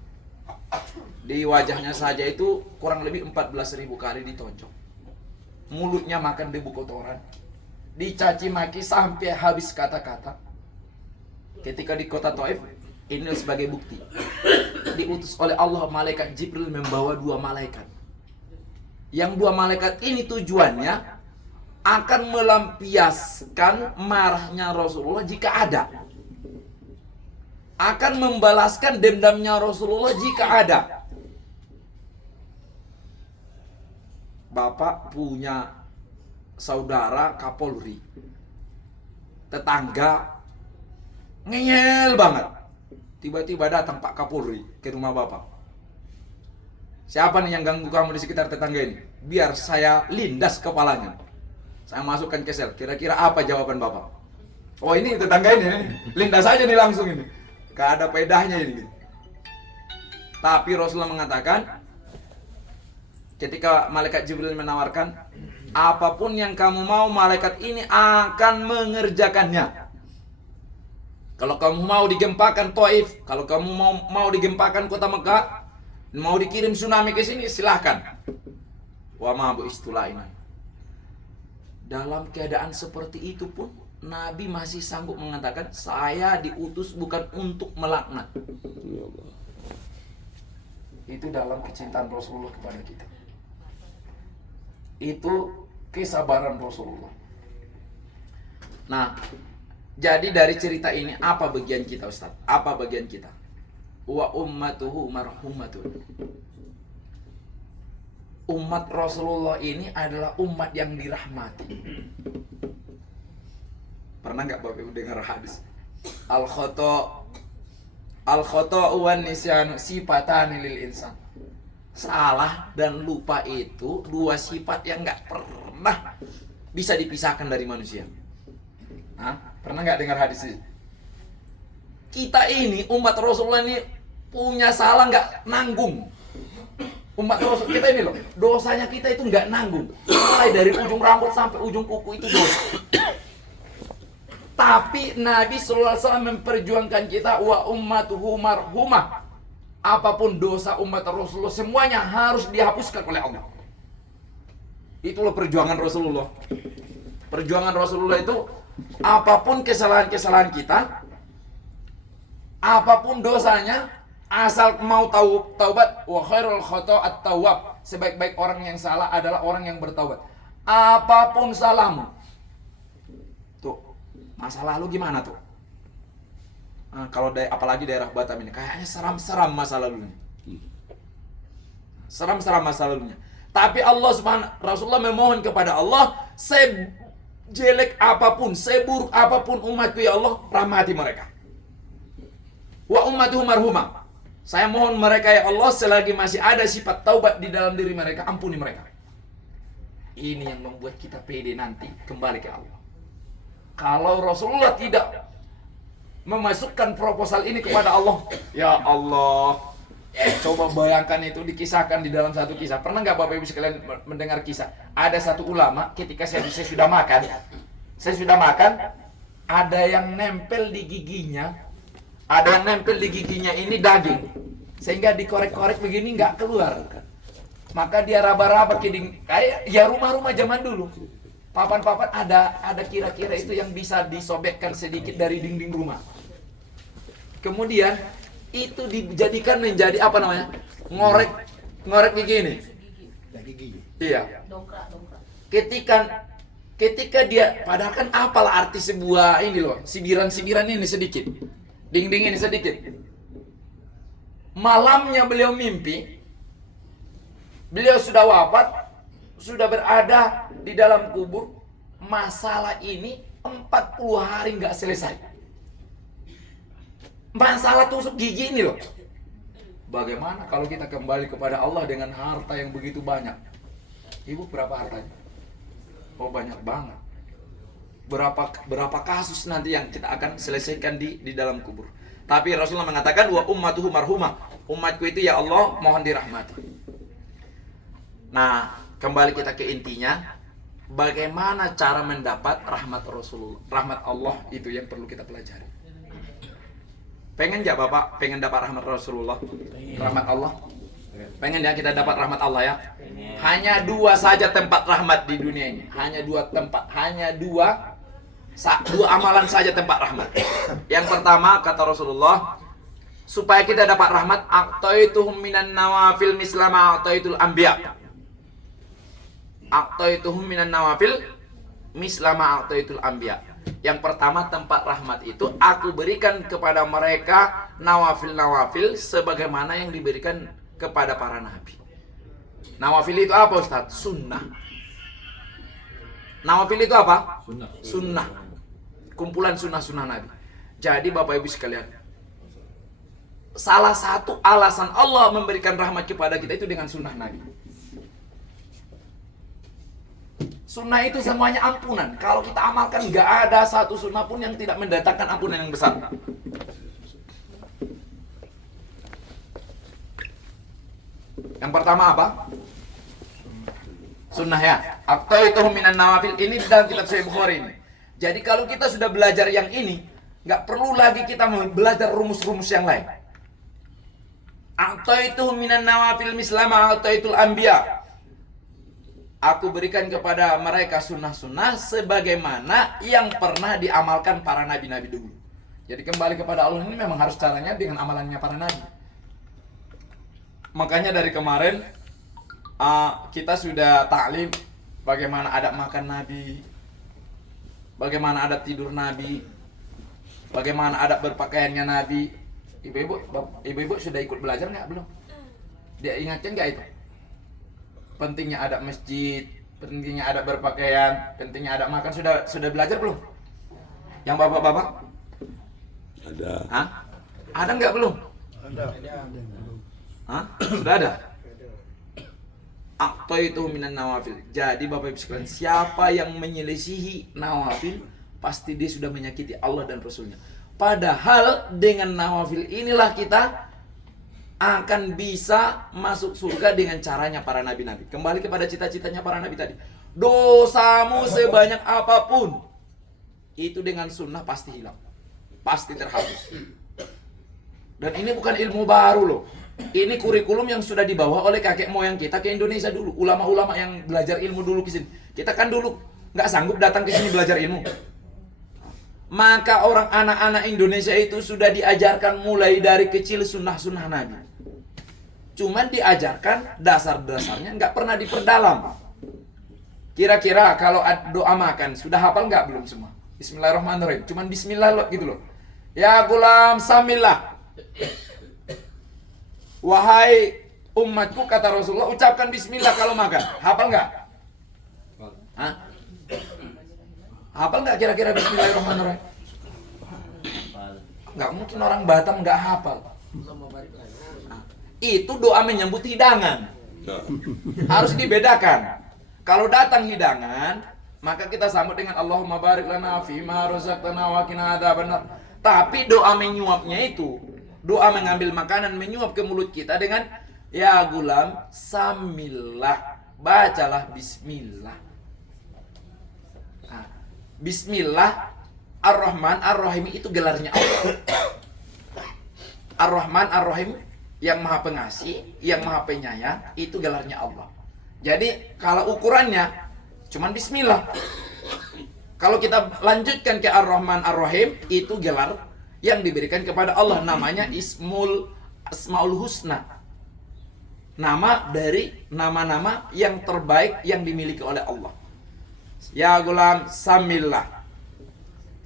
Di wajahnya saja itu kurang lebih 14.000 kali ditonjok. Mulutnya makan debu kotoran, dicaci maki sampai habis kata-kata. Ketika di kota Taif, ini sebagai bukti, diutus oleh Allah malaikat Jibril membawa 2 malaikat. Yang 2 malaikat ini tujuannya akan melampiaskan marahnya Rasulullah jika ada, akan membalaskan dendamnya Rasulullah jika ada. Bapak punya saudara Kapolri, tetangga ngeyel banget. Tiba-tiba datang Pak Kapolri ke rumah Bapak. Siapa nih yang ganggu kamu di sekitar tetangga ini? Biar saya lindas kepalanya. Saya masukkan ke sel. Kira-kira apa jawaban Bapak? Oh ini tetangga ini, lindas aja nih langsung ini. Gak ada pedahnya ini. Tapi Rasulullah mengatakan, ketika malaikat Jibril menawarkan, apapun yang kamu mau, malaikat ini akan mengerjakannya. Kalau kamu mau digempakan Taif, kalau kamu mau digempakan kota Mekah, Mau dikirim tsunami ke sini silahkan. Wa ma bu istulaina. Dalam keadaan seperti itu pun Nabi masih sanggup mengatakan, saya diutus bukan untuk melaknat. Ya Allah. Itu dalam kecintaan Rasulullah kepada kita. Itu kesabaran Rasulullah. Nah, jadi dari cerita ini apa bagian kita, Ustaz? Apa bagian kita? Wa ummatuhu marhumatun. Umat Rasulullah ini adalah umat yang dirahmati. Pernah nggak Bapak Ibu dengar hadis? Al-khata' wan nisyanu sifatani lil insan. Salah dan lupa itu dua sifat yang nggak pernah bisa dipisahkan dari manusia. Hah? Pernah nggak dengar hadis ini? Kita ini umat Rasulullah ini punya salah nggak nanggung. Umat Rasul kita ini loh, dosanya kita itu nggak nanggung. Mulai dari ujung rambut sampai ujung kuku itu dosa. Tapi Nabi SAW memperjuangkan kita, wa ummatuhu marhumah. Apapun dosa umat Rasulullah semuanya harus dihapuskan oleh Allah. Itulah perjuangan Rasulullah. Perjuangan Rasulullah itu apapun kesalahan-kesalahan kita, apapun dosanya, asal mau taubat, wa khairul khata'at tawwab. Sebaik-baik orang yang salah adalah orang yang bertaubat. Apapun salahmu. Tuh, masa lalu gimana tuh? Nah, kalau apalagi daerah Batam ini kayaknya seram-seram masa lalunya. Seram-seram masa lalunya. Tapi Rasulullah memohon kepada Allah, sejelek apapun, seburuk apapun umatku ya Allah, rahmati mereka. Wa ummatuhu marhumah. Saya mohon mereka ya Allah, selagi masih ada sifat taubat di dalam diri mereka, ampuni mereka. Ini yang membuat kita pede nanti kembali ke Allah. Kalau Rasulullah tidak memasukkan proposal ini kepada Allah, ya Allah, coba bayangkan itu dikisahkan di dalam satu kisah. Pernah nggak Bapak Ibu sekalian mendengar kisah? Ada satu ulama ketika saya sudah makan, ada yang nempel di giginya. Ada yang nempel di giginya ini daging, sehingga dikorek-korek begini nggak keluar. Maka dia raba-raba kayak ya rumah-rumah zaman dulu. Papan-papan ada kira-kira itu yang bisa disobekkan sedikit dari dinding rumah. Kemudian itu dijadikan menjadi apa namanya? Ngorek begini. Iya. Ketika dia, padahal kan apalah arti sebuah ini loh, sibiran-sibiran ini sedikit. Dinding ini sedikit. Malamnya beliau mimpi, beliau sudah wafat, sudah berada di dalam kubur. Masalah ini 40 hari nggak selesai. Masalah tusuk gigi ini loh. Bagaimana kalau kita kembali kepada Allah dengan harta yang begitu banyak? Ibu berapa hartanya? Oh banyak banget. Berapa kasus nanti yang kita akan selesaikan di dalam kubur. Tapi Rasulullah mengatakan wa ummatuhu marhumah. Umatku itu ya Allah mohon dirahmati. Nah, kembali kita ke intinya, bagaimana cara mendapat rahmat Rasulullah, rahmat Allah itu yang perlu kita pelajari. Pengen nggak Bapak pengen dapat rahmat Rasulullah? Rahmat Allah? Pengen ya kita dapat rahmat Allah ya? Hanya dua saja tempat rahmat di dunia ini. Hanya dua amalan saja tempat rahmat. Yang pertama kata Rasulullah, supaya kita dapat rahmat, a'taituhum minan nawafil mislama a'taitul anbiya. A'taituhum minan nawafil mislama a'taitul anbiya. Yang pertama tempat rahmat itu aku berikan kepada mereka nawafil-nawafil sebagaimana yang diberikan kepada para nabi. Nawafil itu apa Ustaz? Sunnah. Nawafil itu apa? Sunnah. Kumpulan sunnah-sunnah Nabi. Jadi Bapak Ibu sekalian, salah satu alasan Allah memberikan rahmat kepada kita itu dengan sunnah Nabi. Sunnah itu semuanya ampunan. Kalau kita amalkan, nggak ada satu sunnah pun yang tidak mendatangkan ampunan yang besar. Yang pertama apa? Sunnah ya. Aqtaituhum minan nawafil, ini dalam kitab Sahih Bukhari ini. Jadi kalau kita sudah belajar yang ini, nggak perlu lagi kita belajar rumus-rumus yang lain. A'taitu minan nawafil mislama a'taitul anbiya. Aku berikan kepada mereka sunnah-sunnah sebagaimana yang pernah diamalkan para nabi-nabi dulu. Jadi kembali kepada Allah ini memang harus caranya dengan amalannya para nabi. Makanya dari kemarin kita sudah taklim bagaimana adab makan nabi, bagaimana adab tidur nabi, bagaimana adab berpakaiannya nabi. Ibu-ibu sudah ikut belajar nggak belum? Dia ingatkan nggak itu? Pentingnya adab masjid, pentingnya adab berpakaian, pentingnya adab makan, sudah belajar belum? Yang bapak-bapak? Ada. Hah? Ada nggak belum? Ada. Hah? Sudah ada? A'taitu minan nawafil. Jadi Bapak Ibu sekalian, siapa yang menyelisihi nawafil, pasti dia sudah menyakiti Allah dan Rasulnya. Padahal dengan nawafil inilah kita akan bisa masuk surga dengan caranya para nabi-nabi. Kembali kepada cita-citanya para nabi tadi. Dosamu sebanyak apapun, itu dengan sunnah pasti hilang, pasti terhapus. Dan ini bukan ilmu baru loh. Ini kurikulum yang sudah dibawa oleh kakek moyang kita ke Indonesia dulu. Ulama-ulama yang belajar ilmu dulu ke sini. Kita kan dulu nggak sanggup datang ke sini belajar ilmu. Maka orang anak-anak Indonesia itu sudah diajarkan mulai dari kecil sunnah-sunnah Nabi. Cuman diajarkan dasar-dasarnya nggak pernah diperdalam. Kira-kira kalau doa makan sudah hafal nggak belum semua? Bismillahirrahmanirrahim. Cuman Bismillah loh gitu loh. Ya gulam samillah. Wahai umatku, kata Rasulullah, ucapkan Bismillah kalau makan. Hafal nggak? Hah? Hafal nggak kira-kira Bismillahirrahmanirrahim? Nggak mungkin orang Batam nggak hafal. Nah, itu doa menyambut hidangan. Nah, Harus dibedakan. Kalau datang hidangan, maka kita sambut dengan Allahumma barik lana fi ma razaqtana wa qina adzabannar. Tapi doa menyuapnya itu, doa mengambil makanan menyuap ke mulut kita dengan ya gulam samillah, bacalah bismillah. Nah, bismillah ar-Rahman ar-Rahim itu gelarnya Allah. Ar-Rahman ar-Rahim yang maha pengasih, yang maha penyayang, itu gelarnya Allah. Jadi kalau ukurannya cuman bismillah. Kalau kita lanjutkan ke ar-Rahman ar-Rahim, itu gelar yang diberikan kepada Allah, namanya Asmaul Husna. Nama dari nama-nama yang terbaik yang dimiliki oleh Allah. Ya gulam samillah.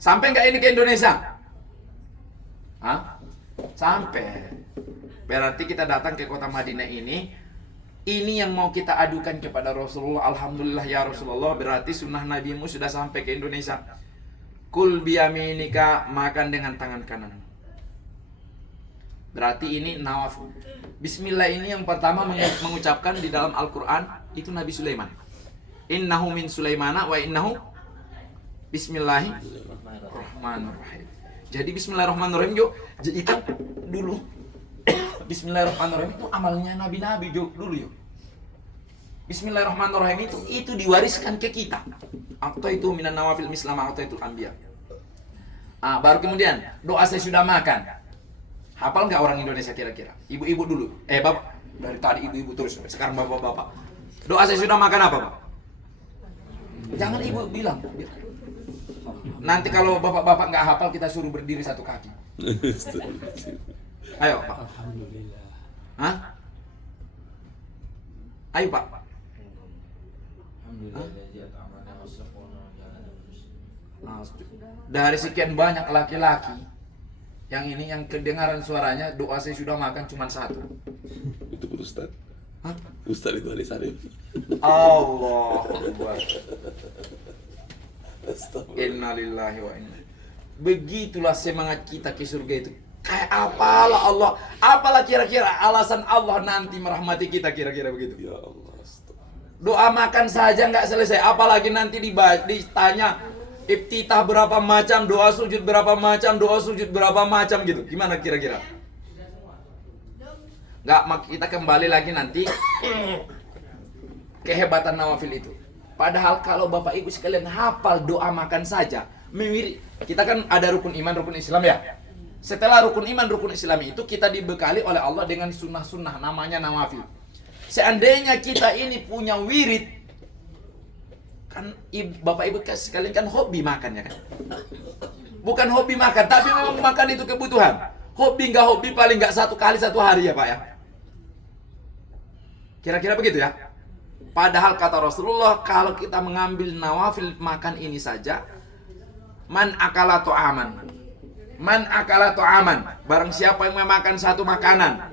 Sampai nggak ini ke Indonesia? Hah? Sampai. Berarti kita datang ke kota Madinah ini yang mau kita adukan kepada Rasulullah. Alhamdulillah ya Rasulullah, berarti sunnah nabimu sudah sampai ke Indonesia. Kul biyaminika, makan dengan tangan kanan. Berarti ini nawaf. Bismillah ini yang pertama mengucapkan di dalam Al-Quran itu Nabi Sulaiman. Innahu min Sulaimana wa innahu Bismillahirrahmanirrahim. Jadi Bismillahirrahmanirrahim itu dulu. Bismillahirrahmanirrahim itu amalnya nabi-nabi dulu yuk. Bismillahirrahmanirrahim itu diwariskan ke kita. A'taitu minan nawafil mislama a'taitul anbiya. Baru kemudian doa saya sudah makan. Hafal nggak orang Indonesia kira-kira? Ibu-ibu dulu. Bapak. Dari tadi ibu-ibu terus. Sekarang bapak-bapak. Doa saya sudah makan apa, Pak? Jangan ibu bilang. Nanti kalau bapak-bapak nggak hafal, kita suruh berdiri satu kaki. Ayo, Pak. Alhamdulillah. Hah? Ayo, Pak. Dari sekian banyak laki-laki yang kedengaran suaranya doa saya sudah makan cuma satu. itu Ustaz. Hah? Ustaz itu Ali Sarif. Allah Akbar. Astagfirullah. Innalillahi wa inna. Begitulah semangat kita ke surga itu. Kayak apalah Allah, apalah kira-kira alasan Allah nanti merahmati kita, kira-kira begitu. Ya Allah. Astagfirullah. Doa makan saja nggak selesai, apalagi nanti ditanya iftitah berapa macam, doa sujud berapa macam, doa sujud berapa macam gitu. Gimana kira-kira? Nggak, kita kembali lagi nanti kehebatan nawafil itu. Padahal kalau Bapak Ibu sekalian hafal doa makan saja, kita kan ada rukun iman, rukun Islam ya. Setelah rukun iman, rukun Islam itu kita dibekali oleh Allah dengan sunnah-sunnah, namanya nawafil. Seandainya kita ini punya wirid, kan Bapak Ibu sekalian kan hobi makan ya kan? Bukan hobi makan, tapi memang makan itu kebutuhan. Hobi nggak hobi paling nggak 1 kali 1 hari ya Pak ya. Kira-kira begitu ya. Padahal kata Rasulullah, kalau kita mengambil nawafil makan ini saja, man akala to'aman. Man akala to'aman. Barang siapa yang memakan satu makanan.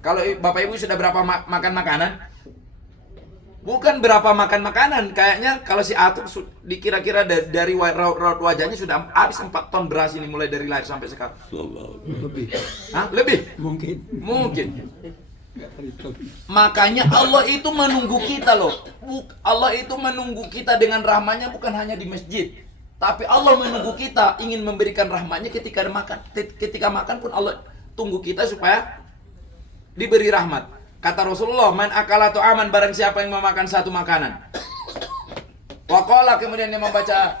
Kalau Bapak Ibu sudah berapa makan makanan? Bukan berapa makan makanan. Kayaknya kalau si Atuk dikira-kira dari raut wajahnya sudah habis 4 ton beras ini mulai dari lahir sampai sekarang. Lebih. Hah? Lebih? Mungkin. Makanya Allah itu menunggu kita loh. Allah itu menunggu kita dengan rahmatnya bukan hanya di masjid. Tapi Allah menunggu kita ingin memberikan rahmatnya ketika makan. Ketika makan pun Allah tunggu kita supaya diberi rahmat. Kata Rasulullah, man akala aman, barang siapa yang memakan satu makanan. Waqala, kemudian dia membaca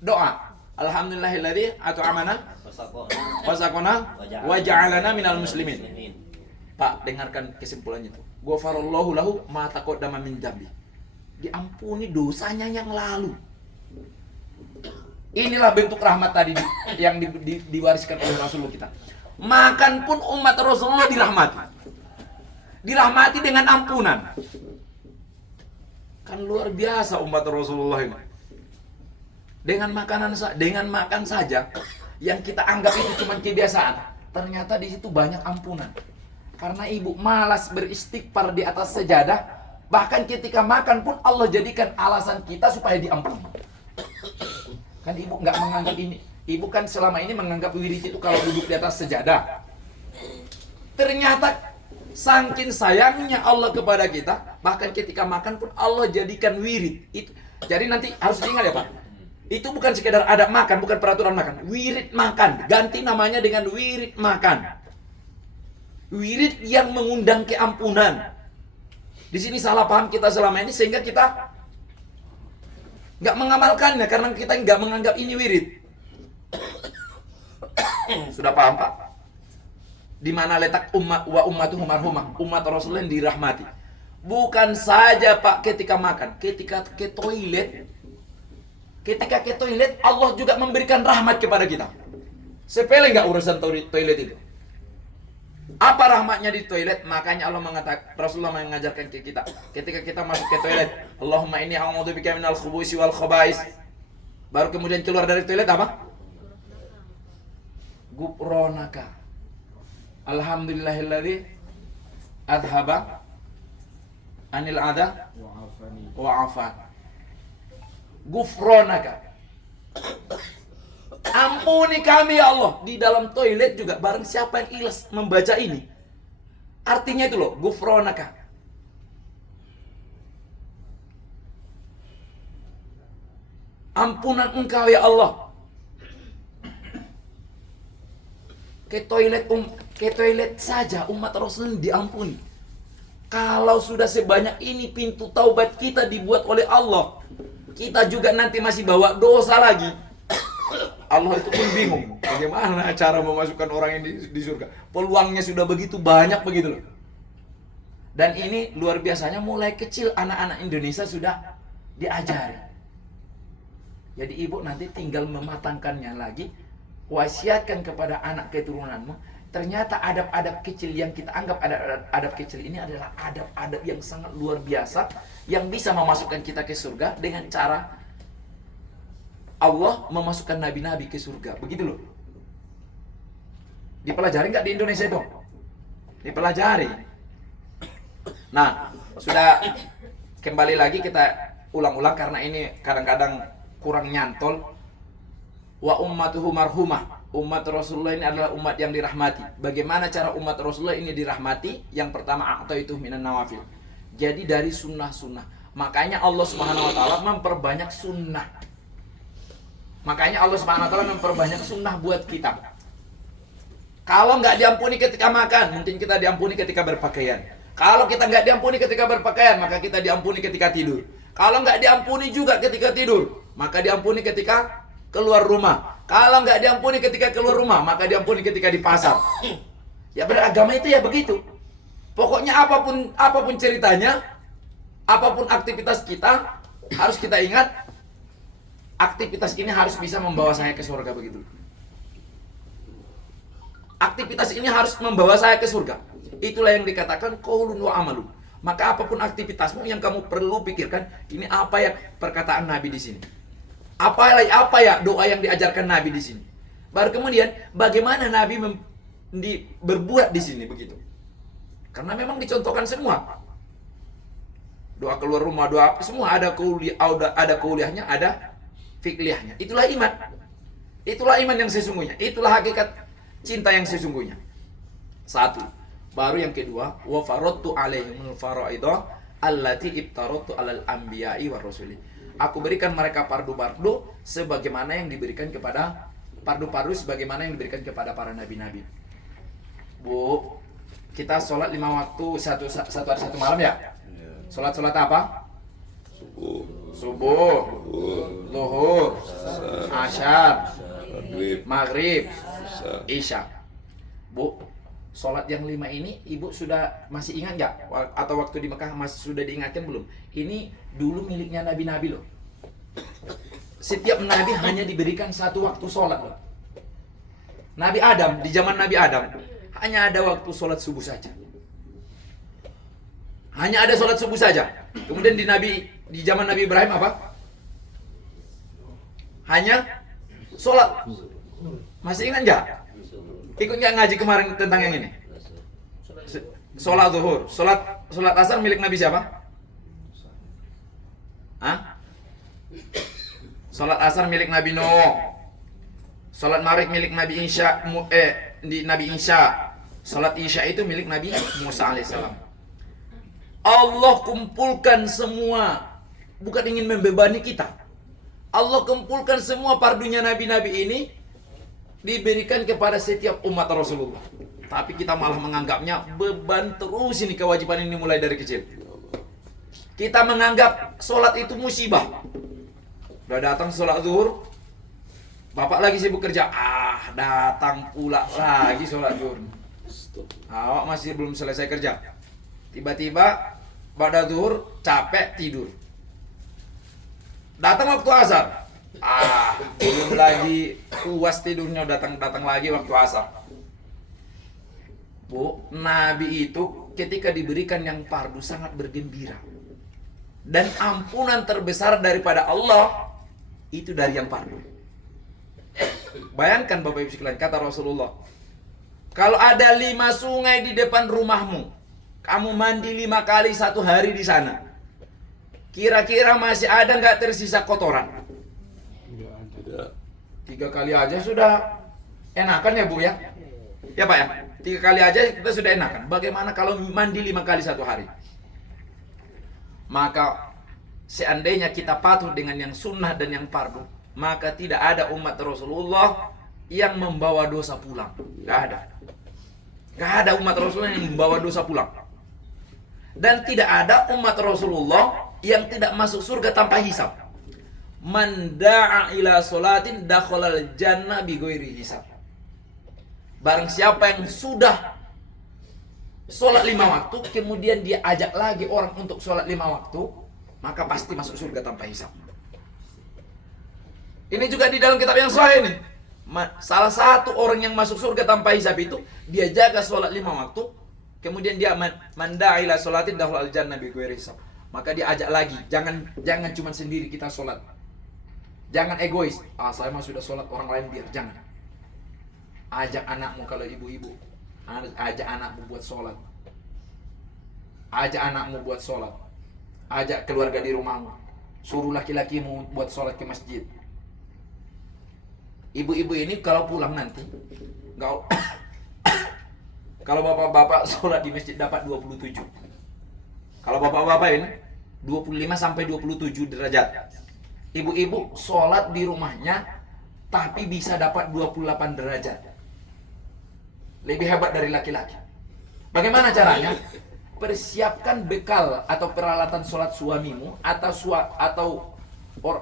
doa. Alhamdulillahilladzi at'amana wasaqana wa ja'alana minal muslimin. Pak, dengarkan kesimpulannya itu. Ghafarallahu lahu ma taqaddama min dzambi. Diampuni dosanya yang lalu. Inilah bentuk rahmat tadi yang diwariskan oleh Rasulullah kita. Makan pun umat Rasulullah dirahmati. Dirahmati dengan ampunan. Kan luar biasa umat Rasulullah ini. Dengan makan saja yang kita anggap itu cuma kebiasaan, ternyata di situ banyak ampunan. Karena ibu malas beristighfar di atas sejadah, bahkan ketika makan pun Allah jadikan alasan kita supaya diampuni. Kan ibu nggak menganggap ini. Ibu kan selama ini menganggap wirid itu kalau duduk di atas sejadah. Ternyata saking sayangnya Allah kepada kita, bahkan ketika makan pun Allah jadikan wirid itu. Jadi nanti harus diingat ya Pak. Itu bukan sekedar adab makan, bukan peraturan makan. Wirid makan, ganti namanya dengan wirid makan. Wirid yang mengundang keampunan. Di sini salah paham kita selama ini sehingga kita nggak mengamalkannya karena kita nggak menganggap ini wirid. Sudah paham Pak? Di mana letak umat wa ummatuhum marhumah, umat Rasulullah yang dirahmati. Bukan saja Pak ketika makan, ketika ke toilet. Ketika ke toilet Allah juga memberikan rahmat kepada kita. Sepele nggak urusan toilet itu? Apa rahmatnya di toilet? Makanya Allah mengatakan, Rasulullah mengajarkan ke kita ketika kita masuk ke toilet, Allahumma inni a'udzubika minal khubusi wal khaba'is. Baru kemudian keluar dari toilet apa? Gufronaka. Alhamdulillahilladzi adhaba anil adha wa afan. Gufronaka. Ampuni kami ya Allah. Di dalam toilet juga barang siapa yang ikhlas membaca ini, artinya itu loh, gufronaka. Ampunan engkau ya Allah. Ke toilet saja umat Rasul diampuni. Kalau sudah sebanyak ini pintu taubat kita dibuat oleh Allah, kita juga nanti masih bawa dosa lagi. Allah itu pun bingung bagaimana cara memasukkan orang yang di surga. Peluangnya sudah begitu banyak begitu loh. Dan ini luar biasanya mulai kecil anak-anak Indonesia sudah diajari. Jadi ibu nanti tinggal mematangkannya lagi. Wasiatkan kepada anak keturunanmu. Ternyata adab-adab kecil yang kita anggap adab kecil ini adalah adab-adab yang sangat luar biasa, yang bisa memasukkan kita ke surga dengan cara Allah memasukkan nabi-nabi ke surga. Begitu loh. Dipelajari nggak di Indonesia itu? Dipelajari. Nah, sudah kembali lagi kita ulang-ulang karena ini kadang-kadang kurang nyantol. Wa ummatuhu marhumah. Umat Rasulullah ini adalah umat yang dirahmati. Bagaimana cara umat Rasulullah ini dirahmati? Yang pertama, a'taitu minan nawafil. Jadi dari sunnah-sunnah. Makanya Allah Subhanahu wa taala memperbanyak sunnah. Makanya Allah Subhanahu wa taala memperbanyak sunnah buat kita. Kalau nggak diampuni ketika makan, mungkin kita diampuni ketika berpakaian. Kalau kita nggak diampuni ketika berpakaian, maka kita diampuni ketika tidur. Kalau nggak diampuni juga ketika tidur, maka diampuni ketika keluar rumah. Kalau nggak diampuni ketika keluar rumah, maka diampuni ketika di pasar. Ya beragama itu ya begitu. Pokoknya apapun ceritanya, apapun aktivitas kita, harus kita ingat, aktivitas ini harus bisa membawa saya ke surga begitu. Aktivitas ini harus membawa saya ke surga. Itulah yang dikatakan qaulun wa amalun. Maka apapun aktivitasmu yang kamu perlu pikirkan, ini apa ya perkataan Nabi di sini? Apa ya doa yang diajarkan Nabi di sini? Baru kemudian bagaimana Nabi berbuat di sini begitu? Karena memang dicontohkan semua. Doa keluar rumah, doa apa semua ada kuliahnya, ada fiklihnya. Itulah iman. Itulah iman yang sesungguhnya. Itulah hakikat cinta yang sesungguhnya. Satu. Baru yang kedua, wa faradtu alaihimul faraidah allati ibtaratu alal anbiya'i war rasuli. Aku berikan mereka fardu-fardu sebagaimana yang diberikan kepada fardu-fardu sebagaimana yang diberikan kepada para nabi-nabi. Bu, kita sholat 5 waktu satu hari satu malam ya? Sholat apa? Subuh, Zuhur, Asyar, Maghrib, Isya. Bu, sholat yang 5 ini ibu masih ingat nggak? Atau waktu di Mekah masih sudah diingatkan belum? Ini dulu miliknya nabi-nabi loh. Setiap nabi hanya diberikan satu waktu sholat loh. Nabi Adam, di zaman Nabi Adam hanya ada waktu sholat subuh saja. Hanya ada sholat subuh saja. Kemudian di zaman Nabi Ibrahim apa? Hanya sholat. Masih ingat nggak? Ikut nggak ngaji kemarin tentang yang ini? Sholat zuhur, sholat asar milik Nabi siapa? Hah? Sholat asar milik Nabi Nuh. Sholat maghrib milik Nabi Nabi Isa. Sholat isya itu milik Nabi Musa alaihissalam. Allah kumpulkan semua, bukan ingin membebani kita. Allah kumpulkan semua fardunya nabi-nabi ini diberikan kepada setiap umat Rasulullah. Tapi kita malah menganggapnya beban terus ini, kewajiban ini mulai dari kecil. Kita menganggap sholat itu musibah. Udah datang sholat zuhur, bapak lagi sibuk kerja, datang pula lagi sholat zuhur. Awak masih belum selesai kerja. Tiba-tiba pada zuhur capek tidur. Datang waktu asar. Belum lagi puas tidurnya, datang lagi waktu asar. Bu, Nabi itu ketika diberikan yang fardu sangat bergembira. Dan ampunan terbesar daripada Allah itu dari yang fardu. Bayangkan Bapak Ibu sekalian, kata Rasulullah, kalau ada 5 sungai di depan rumahmu, kamu mandi 5 kali satu hari di sana, kira-kira masih ada nggak tersisa kotoran? Tidak. 3 kali aja sudah enakan ya Bu ya? Ya Pak ya? 3 kali aja kita sudah enakan. Bagaimana kalau mandi 5 kali satu hari? Maka seandainya kita patuh dengan yang sunnah dan yang fardu, maka tidak ada umat Rasulullah yang membawa dosa pulang. Gak ada. Gak ada umat Rasulullah yang membawa dosa pulang. Dan tidak ada umat Rasulullah yang tidak masuk surga tanpa hisab. Man da'a ila sholatin dakhalal jannah bighairi hisab. Barang siapa yang sudah sholat 5 waktu, kemudian dia ajak lagi orang untuk sholat 5 waktu, maka pasti masuk surga tanpa hisab. Ini juga di dalam kitab yang sahih nih. Salah satu orang yang masuk surga tanpa hisab itu, dia jaga sholat 5 waktu, kemudian dia man da'a ila sholatin dakhalal jannah bighairi hisab. Maka dia ajak lagi, jangan cuma sendiri kita sholat. Jangan egois. Saya mah sudah sholat, orang lain biar. Jangan. Ajak anakmu kalau ibu-ibu. Ajak anakmu buat sholat. Ajak anakmu buat sholat. Ajak keluarga di rumahmu. Suruh laki-lakimu buat sholat ke masjid. Ibu-ibu ini kalau pulang nanti, kalau bapak-bapak sholat di masjid dapat 27. Kalau bapak-bapak ini 25 sampai 27 derajat. Ibu-ibu sholat di rumahnya tapi bisa dapat 28 derajat. Lebih hebat dari laki-laki. Bagaimana caranya? Persiapkan bekal atau peralatan sholat suamimu atau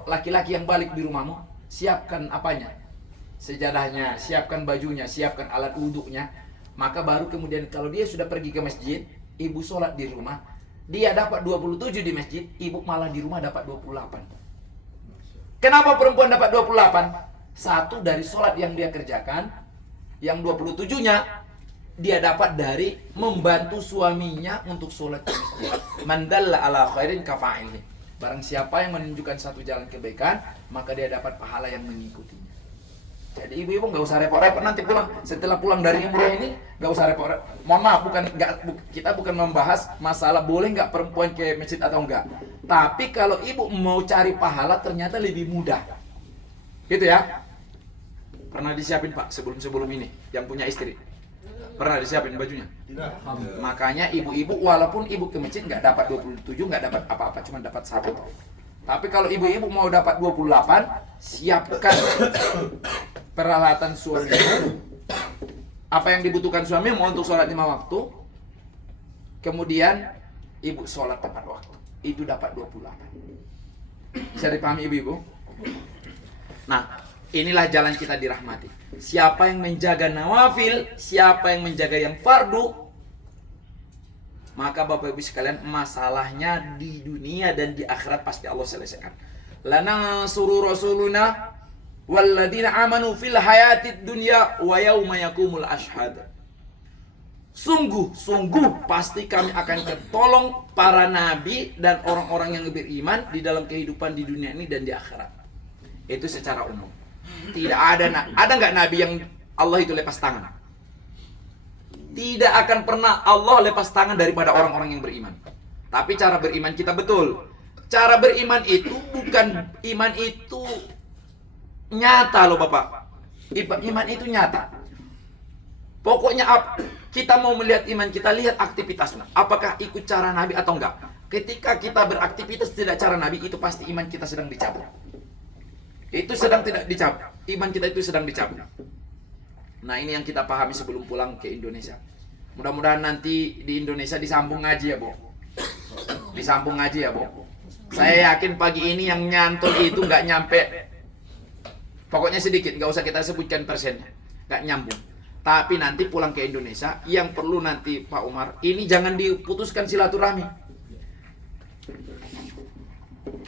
laki-laki yang balik di rumahmu. Siapkan apanya? sejadahnya, siapkan bajunya, siapkan alat wuduknya. Maka baru kemudian kalau dia sudah pergi ke masjid, ibu sholat di rumah, dia dapat 27 di masjid, ibu malah di rumah dapat 28. Kenapa perempuan dapat 28? Satu, dari sholat yang dia kerjakan. Yang 27-nya dia dapat dari membantu suaminya untuk sholat di masjid. Mandalla ala khairin kafa'ilih. Barang siapa yang menunjukkan satu jalan kebaikan, maka dia dapat pahala yang mengikutinya. Jadi ibu-ibu nggak usah repot-repot nanti pulang. Setelah pulang dari umrah ini nggak usah repot-repot. Mohon maaf, kita bukan membahas masalah boleh nggak perempuan ke masjid atau enggak. Tapi kalau ibu mau cari pahala ternyata lebih mudah. Gitu ya. Pernah disiapin Pak sebelum ini yang punya istri? Pernah disiapin bajunya? Tidak. Makanya ibu-ibu walaupun ibu ke masjid nggak dapat 27, nggak dapat apa-apa, cuma dapat 1. Tapi kalau ibu-ibu mau dapat 28, siapkan peralatan suami. Apa yang dibutuhkan suami mau untuk sholat 5 waktu. Kemudian ibu sholat tepat waktu. Itu dapat 28. Bisa dipahami ibu-ibu? Nah, inilah jalan kita dirahmati. Siapa yang menjaga nawafil, siapa yang menjaga yang fardu, maka Bapak Ibu sekalian, masalahnya di dunia dan di akhirat pasti Allah selesaikan. Lanansuru rasuluna walladzina amanu fil hayatid dunya wa yauma yakumul ashhad. Sungguh pasti kami akan ketolong para nabi dan orang-orang yang beriman di dalam kehidupan di dunia ini dan di akhirat. Itu secara umum. Tidak ada nggak nabi yang Allah itu lepas tangan? Tidak akan pernah Allah lepas tangan daripada orang-orang yang beriman. Tapi cara beriman kita betul. Cara beriman itu bukan iman itu nyata loh Bapak. Iman itu nyata. Pokoknya kita mau melihat iman kita, lihat aktivitasnya. Apakah ikut cara Nabi atau enggak? Ketika kita beraktivitas tidak cara Nabi, itu pasti iman kita sedang dicabut. Itu sedang tidak dicabut. Iman kita itu sedang dicabut. Nah, ini yang kita pahami sebelum pulang ke Indonesia. Mudah-mudahan nanti di Indonesia disambung ngaji ya, Bu. Disambung ngaji ya, Bu. Saya yakin pagi ini yang nyantol itu nggak nyampe. Pokoknya sedikit, nggak usah kita sebutkan persennya. Nggak nyambung. Tapi nanti pulang ke Indonesia, yang perlu nanti Pak Umar, ini jangan diputuskan silaturahmi.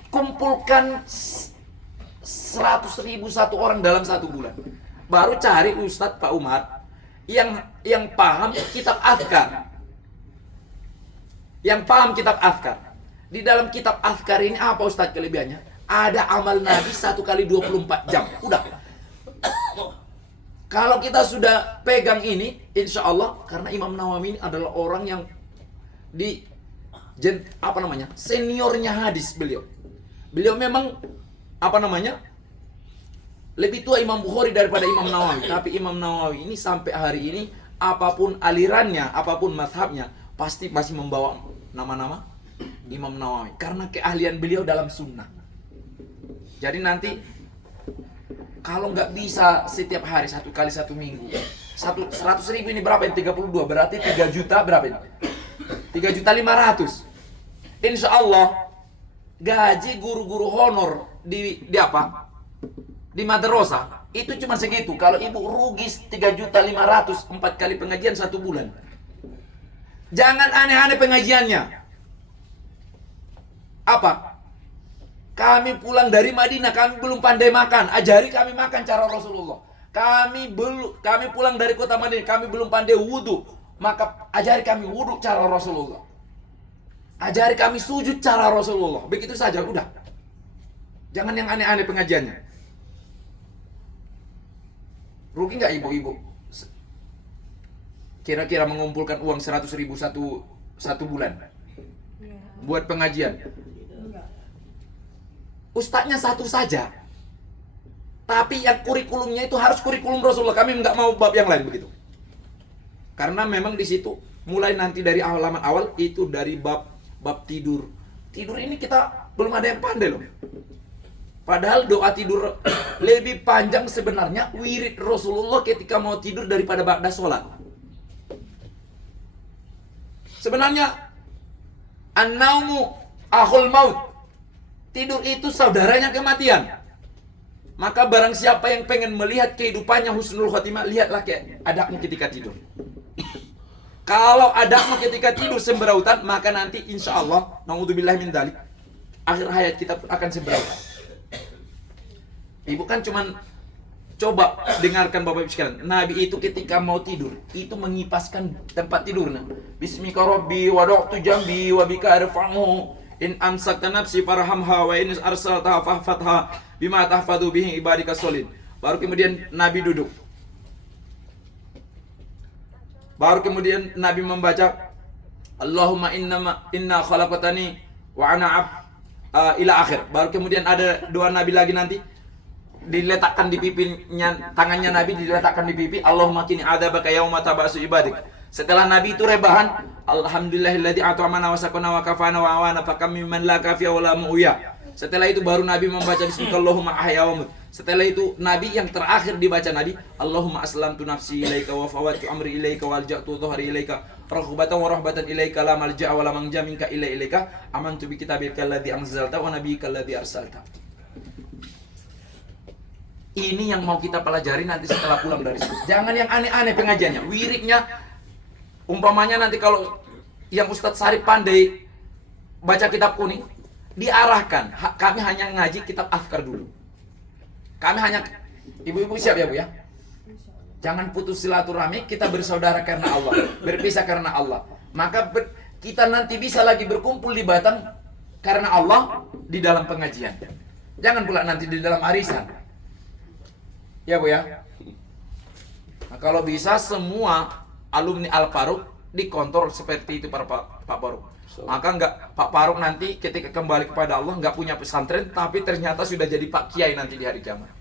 Kumpulkan 100.000 satu orang dalam 1 bulan. Baru cari Ustadz Pak Umar yang paham kitab Azkar. Yang paham kitab Azkar. Di dalam kitab Azkar ini apa Ustadz kelebihannya? Ada amal Nabi 1 kali 24 jam. Udah. Kalau kita sudah pegang ini, insya Allah, karena Imam Nawawi ini adalah orang yang seniornya hadis beliau. Beliau memang lebih tua Imam Bukhari daripada Imam Nawawi. Tapi Imam Nawawi ini sampai hari ini, apapun alirannya, apapun mazhabnya, pasti masih membawa nama-nama Imam Nawawi. Karena keahlian beliau dalam sunnah. Jadi nanti, kalau nggak bisa setiap hari 1 kali 1 minggu, 100.000 ini berapa? 32, berarti 3 juta berapa ini? 3.500.000. Insya Allah, gaji guru-guru honor di madrasah itu cuma segitu. Kalau ibu rugi 3.500.000, 4 kali pengajian 1 bulan. Jangan aneh-aneh pengajiannya. Apa? Kami pulang dari Madinah, kami belum pandai makan. Ajari kami makan cara Rasulullah. Kami pulang dari kota Madinah, kami belum pandai wudhu. Maka ajari kami wudhu cara Rasulullah. Ajari kami sujud cara Rasulullah. Begitu saja, udah. Jangan yang aneh-aneh pengajiannya. Rugi nggak ibu-ibu? Kira-kira mengumpulkan uang 100.000 satu bulan buat pengajian. Ustadznya satu saja, tapi yang kurikulumnya itu harus kurikulum Rasulullah. Kami nggak mau bab yang lain begitu. Karena memang di situ mulai nanti dari halaman awal itu dari bab tidur. Tidur ini kita belum ada yang pandai loh. Padahal doa tidur lebih panjang sebenarnya wirid Rasulullah ketika mau tidur daripada ba'da sholat. Sebenarnya an-naumu akhul maut. Tidur itu saudaranya kematian. Maka barang siapa yang pengen melihat kehidupannya husnul khotimah, lihatlah kayak adabmu ketika tidur. Kalau adabmu ketika tidur semberautan, maka nanti insya Allah, naudzubillah min dzalik, akhir hayat kita pun akan semberautan. Ibu kan cuman coba dengarkan Bapak Ibu sekalian. Nabi itu ketika mau tidur, itu mengipaskan tempat tidurnya. Bismika rabbi wada'tu jambi wa bika arfa'u. In amsakta nafsi farhamha wa in arsaltaha fahfatha bima tahfadu bihi ibadika solid. Baru kemudian Nabi duduk. Baru kemudian Nabi membaca Allahumma inna khalaqatani wa ana ila akhir. Baru kemudian ada doa Nabi lagi nanti diletakkan di pipinya, tangannya Nabi diletakkan di pipi, Allahumma qini adzabaka yauma tabasu ibadik. Setelah Nabi itu rebahan, alhamdulillahilladzi at'amana wa saqana wa kafana wa awana fa kam mimman la kafiya wa la mu'ya. Setelah itu baru Nabi membaca bismillahirrahmanirrahim ahya wa mut. Setelah itu Nabi yang terakhir dibaca Nabi, Allahumma aslamtu nafsi ilaika wa fawwadtu amri ilaika wa alja'tu dhahri ilaika raghbatan wa rahbatan ilaika la malja'a wa la manja minka illa ilaika amantu bi kitabika alladzi anzalta wa nabiyyika alladzi arsalta. Ini yang mau kita pelajari nanti setelah pulang dari sini. Jangan yang aneh-aneh pengajiannya. Wiridnya, umpamanya nanti kalau yang Ustadz Sarip pandai baca kitab kuning, diarahkan. Kami hanya ngaji kitab Afkar dulu. Kami hanya, ibu-ibu siap ya Bu ya? Jangan putus silaturahmi, kita bersaudara karena Allah, berpisah karena Allah. Maka kita nanti bisa lagi berkumpul di Batam karena Allah di dalam pengajian. Jangan pula nanti di dalam arisan. Ya Bu ya. Nah, kalau bisa semua alumni Al Faruq dikontrol seperti itu para Pak Faruq. Maka enggak Pak Faruq nanti ketika kembali kepada Allah enggak punya pesantren, tapi ternyata sudah jadi Pak Kiai nanti di hari kiamat.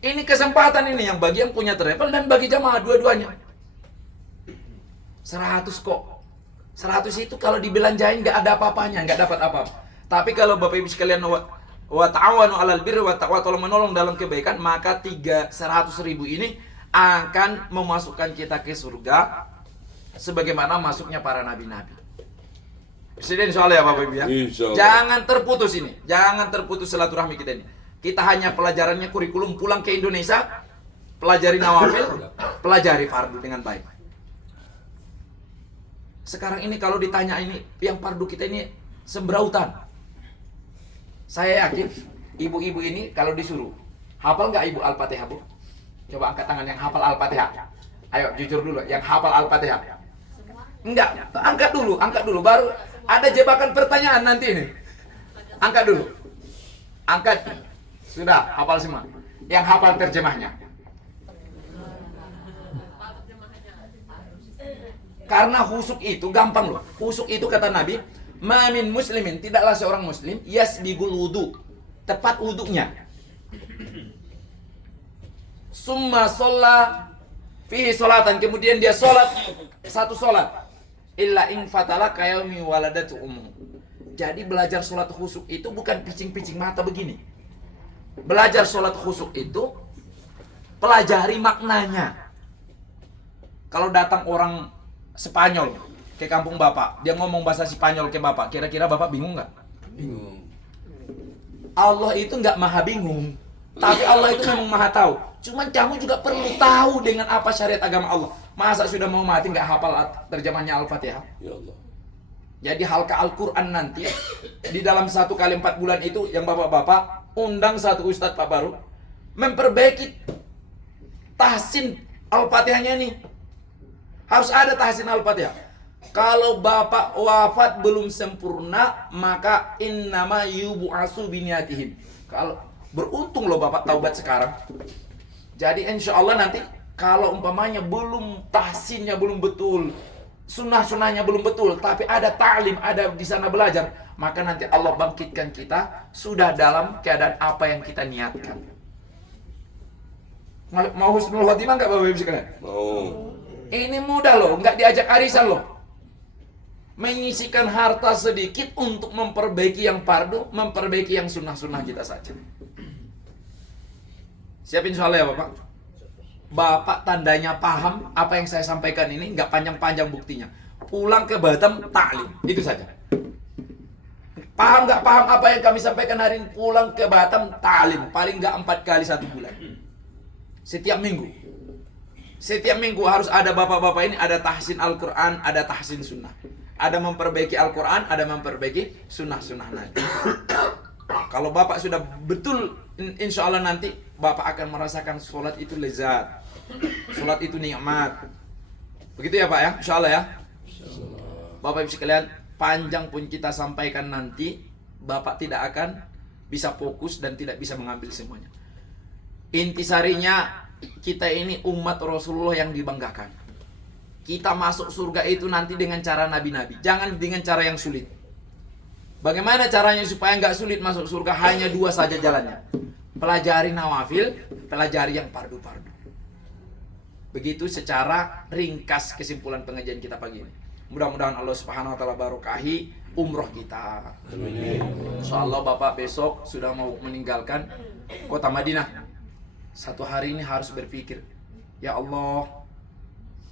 Ini kesempatan ini yang bagi yang punya travel dan bagi jamaah dua-duanya. 100 kok. 100 itu kalau dibelanjain enggak ada apa-apanya, enggak dapat apa-apa. Tapi kalau Bapak Ibu sekalian wa ta'awanu 'alal birri wa taqwa, tolong menolong dalam kebaikan, maka 100.000 ini akan memasukkan kita ke surga sebagaimana masuknya para nabi-nabi. Presiden insyaallah ya Bapak Ibu ya. Jangan terputus ini, jangan terputus silaturahmi kita ini. Kita hanya pelajarannya kurikulum, pulang ke Indonesia, pelajari nawafil, pelajari fardu dengan baik. Sekarang ini kalau ditanya ini yang fardu kita ini sembrautan. Saya yakin ibu-ibu ini kalau disuruh hafal nggak Ibu Al-Fatihah Bu? Coba angkat tangan yang hafal Al-Fatihah. Ayo jujur dulu, yang hafal Al-Fatihah. Enggak, angkat dulu, baru ada jebakan pertanyaan nanti ini. Angkat dulu. Angkat. Sudah, hafal semua. Yang hafal terjemahnya. Karena husuk itu gampang loh. Husuk itu kata Nabi, ma min muslimin, tidaklah seorang muslim yasbigul wudu, tepat wudunya. Summa sholla fihi sholatan, kemudian dia sholat satu sholat, illa in fatala kayaumi waladatu ummu. Jadi belajar sholat khusuk itu bukan picing-picing mata begini. Belajar sholat khusuk itu pelajari maknanya. Kalau datang orang Spanyol ke kampung Bapak, dia ngomong bahasa Spanyol ke Bapak, kira-kira Bapak bingung nggak? Bingung. Allah itu nggak maha bingung, tapi Allah itu memang maha tahu. Cuman kamu juga perlu tahu dengan apa syariat agama Allah. Masa sudah mau mati nggak hafal terjemahnya Al-Fatihah? Ya Allah. Jadi halqa Al-Quran nanti di dalam 1 kali 4 bulan itu yang bapak-bapak undang satu ustadz Pak Baru memperbaiki tahsin Al-Fatihahnya nih. Harus ada tahsin Al-Fatihah. Kalau bapak wafat belum sempurna, maka innama yubu'asu biniyatihim. Kalau beruntung loh bapak taubat sekarang. Jadi insya Allah nanti kalau umpamanya belum tahsinnya belum betul, sunnah-sunnahnya belum betul, tapi ada ta'lim, ada di sana belajar, maka nanti Allah bangkitkan kita sudah dalam keadaan apa yang kita niatkan. Mau husnul khotimah nggak Bapak Ibu sekalian? Mau. Ini mudah loh, nggak diajak arisan loh. Menyisikan harta sedikit untuk memperbaiki yang fardu, memperbaiki yang sunnah-sunnah kita saja. Siap insya Allah ya Bapak. Bapak tandanya paham apa yang saya sampaikan ini, nggak panjang-panjang buktinya. Pulang ke Batam, ta'lim, itu saja. Paham nggak paham apa yang kami sampaikan hari ini? Pulang ke Batam talim paling nggak 4 kali 1 bulan. Setiap minggu. Setiap minggu harus ada bapak-bapak ini, ada tahsin Al-Quran, ada tahsin sunnah. Ada memperbaiki Al-Quran, ada memperbaiki sunnah-sunnah Nabi. Kalau bapak sudah betul, insya Allah nanti bapak akan merasakan sholat itu lezat, sholat itu nikmat. Begitu ya Pak ya, insya Allah ya. Bapak ibu sekalian, panjang pun kita sampaikan nanti, bapak tidak akan bisa fokus dan tidak bisa mengambil semuanya. Intisarinya, kita ini umat Rasulullah yang dibanggakan. Kita masuk surga itu nanti dengan cara nabi-nabi, jangan dengan cara yang sulit. Bagaimana caranya supaya nggak sulit masuk surga? Hanya 2 saja jalannya. Pelajari nawafil, pelajari yang fardu-fardu. Begitu secara ringkas kesimpulan pengajian kita pagi ini. Mudah-mudahan Allah Subhanahu wa taala barokahi umroh kita. Insyaallah Bapak besok sudah mau meninggalkan kota Madinah. Satu hari ini harus berpikir, ya Allah,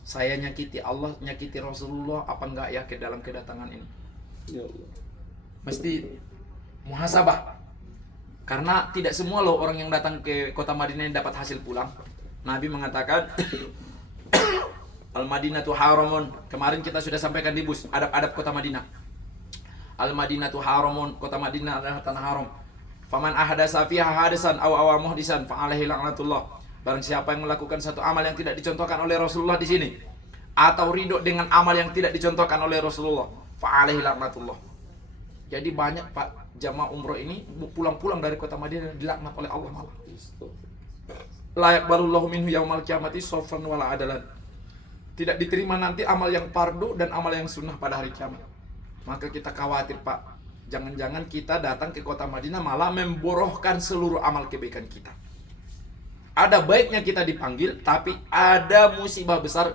saya nyakiti Allah, nyakiti Rasulullah apa enggak ya ke dalam kedatangan ini? Ya Allah. Mesti muhasabah. Karena tidak semua loh orang yang datang ke kota Madinah yang dapat hasil pulang. Nabi mengatakan Al-Madinatu haramun. Kemarin kita sudah sampaikan di bus adab-adab kota Madinah. Al-Madinatu haramun, kota Madinah adalah tanah haram. Faman ahdasa fiha hadasan aw awa muhdisan fa alaihi laknatullah. Barang siapa yang melakukan satu amal yang tidak dicontohkan oleh Rasulullah di sini, atau ridho dengan amal yang tidak dicontohkan oleh Rasulullah, fa alaihi laknatullah. Jadi banyak Pak jamaah umroh ini pulang-pulang dari kota Madinah dilaknat oleh Allah malah. La yaqbalullahu minhu yaumal qiyamati shawfan wala adalan. Tidak diterima nanti amal yang fardu dan amal yang sunnah pada hari kiamat. Maka kita khawatir Pak, jangan-jangan kita datang ke kota Madinah malah memborohkan seluruh amal kebaikan kita. Ada baiknya kita dipanggil, tapi ada musibah besar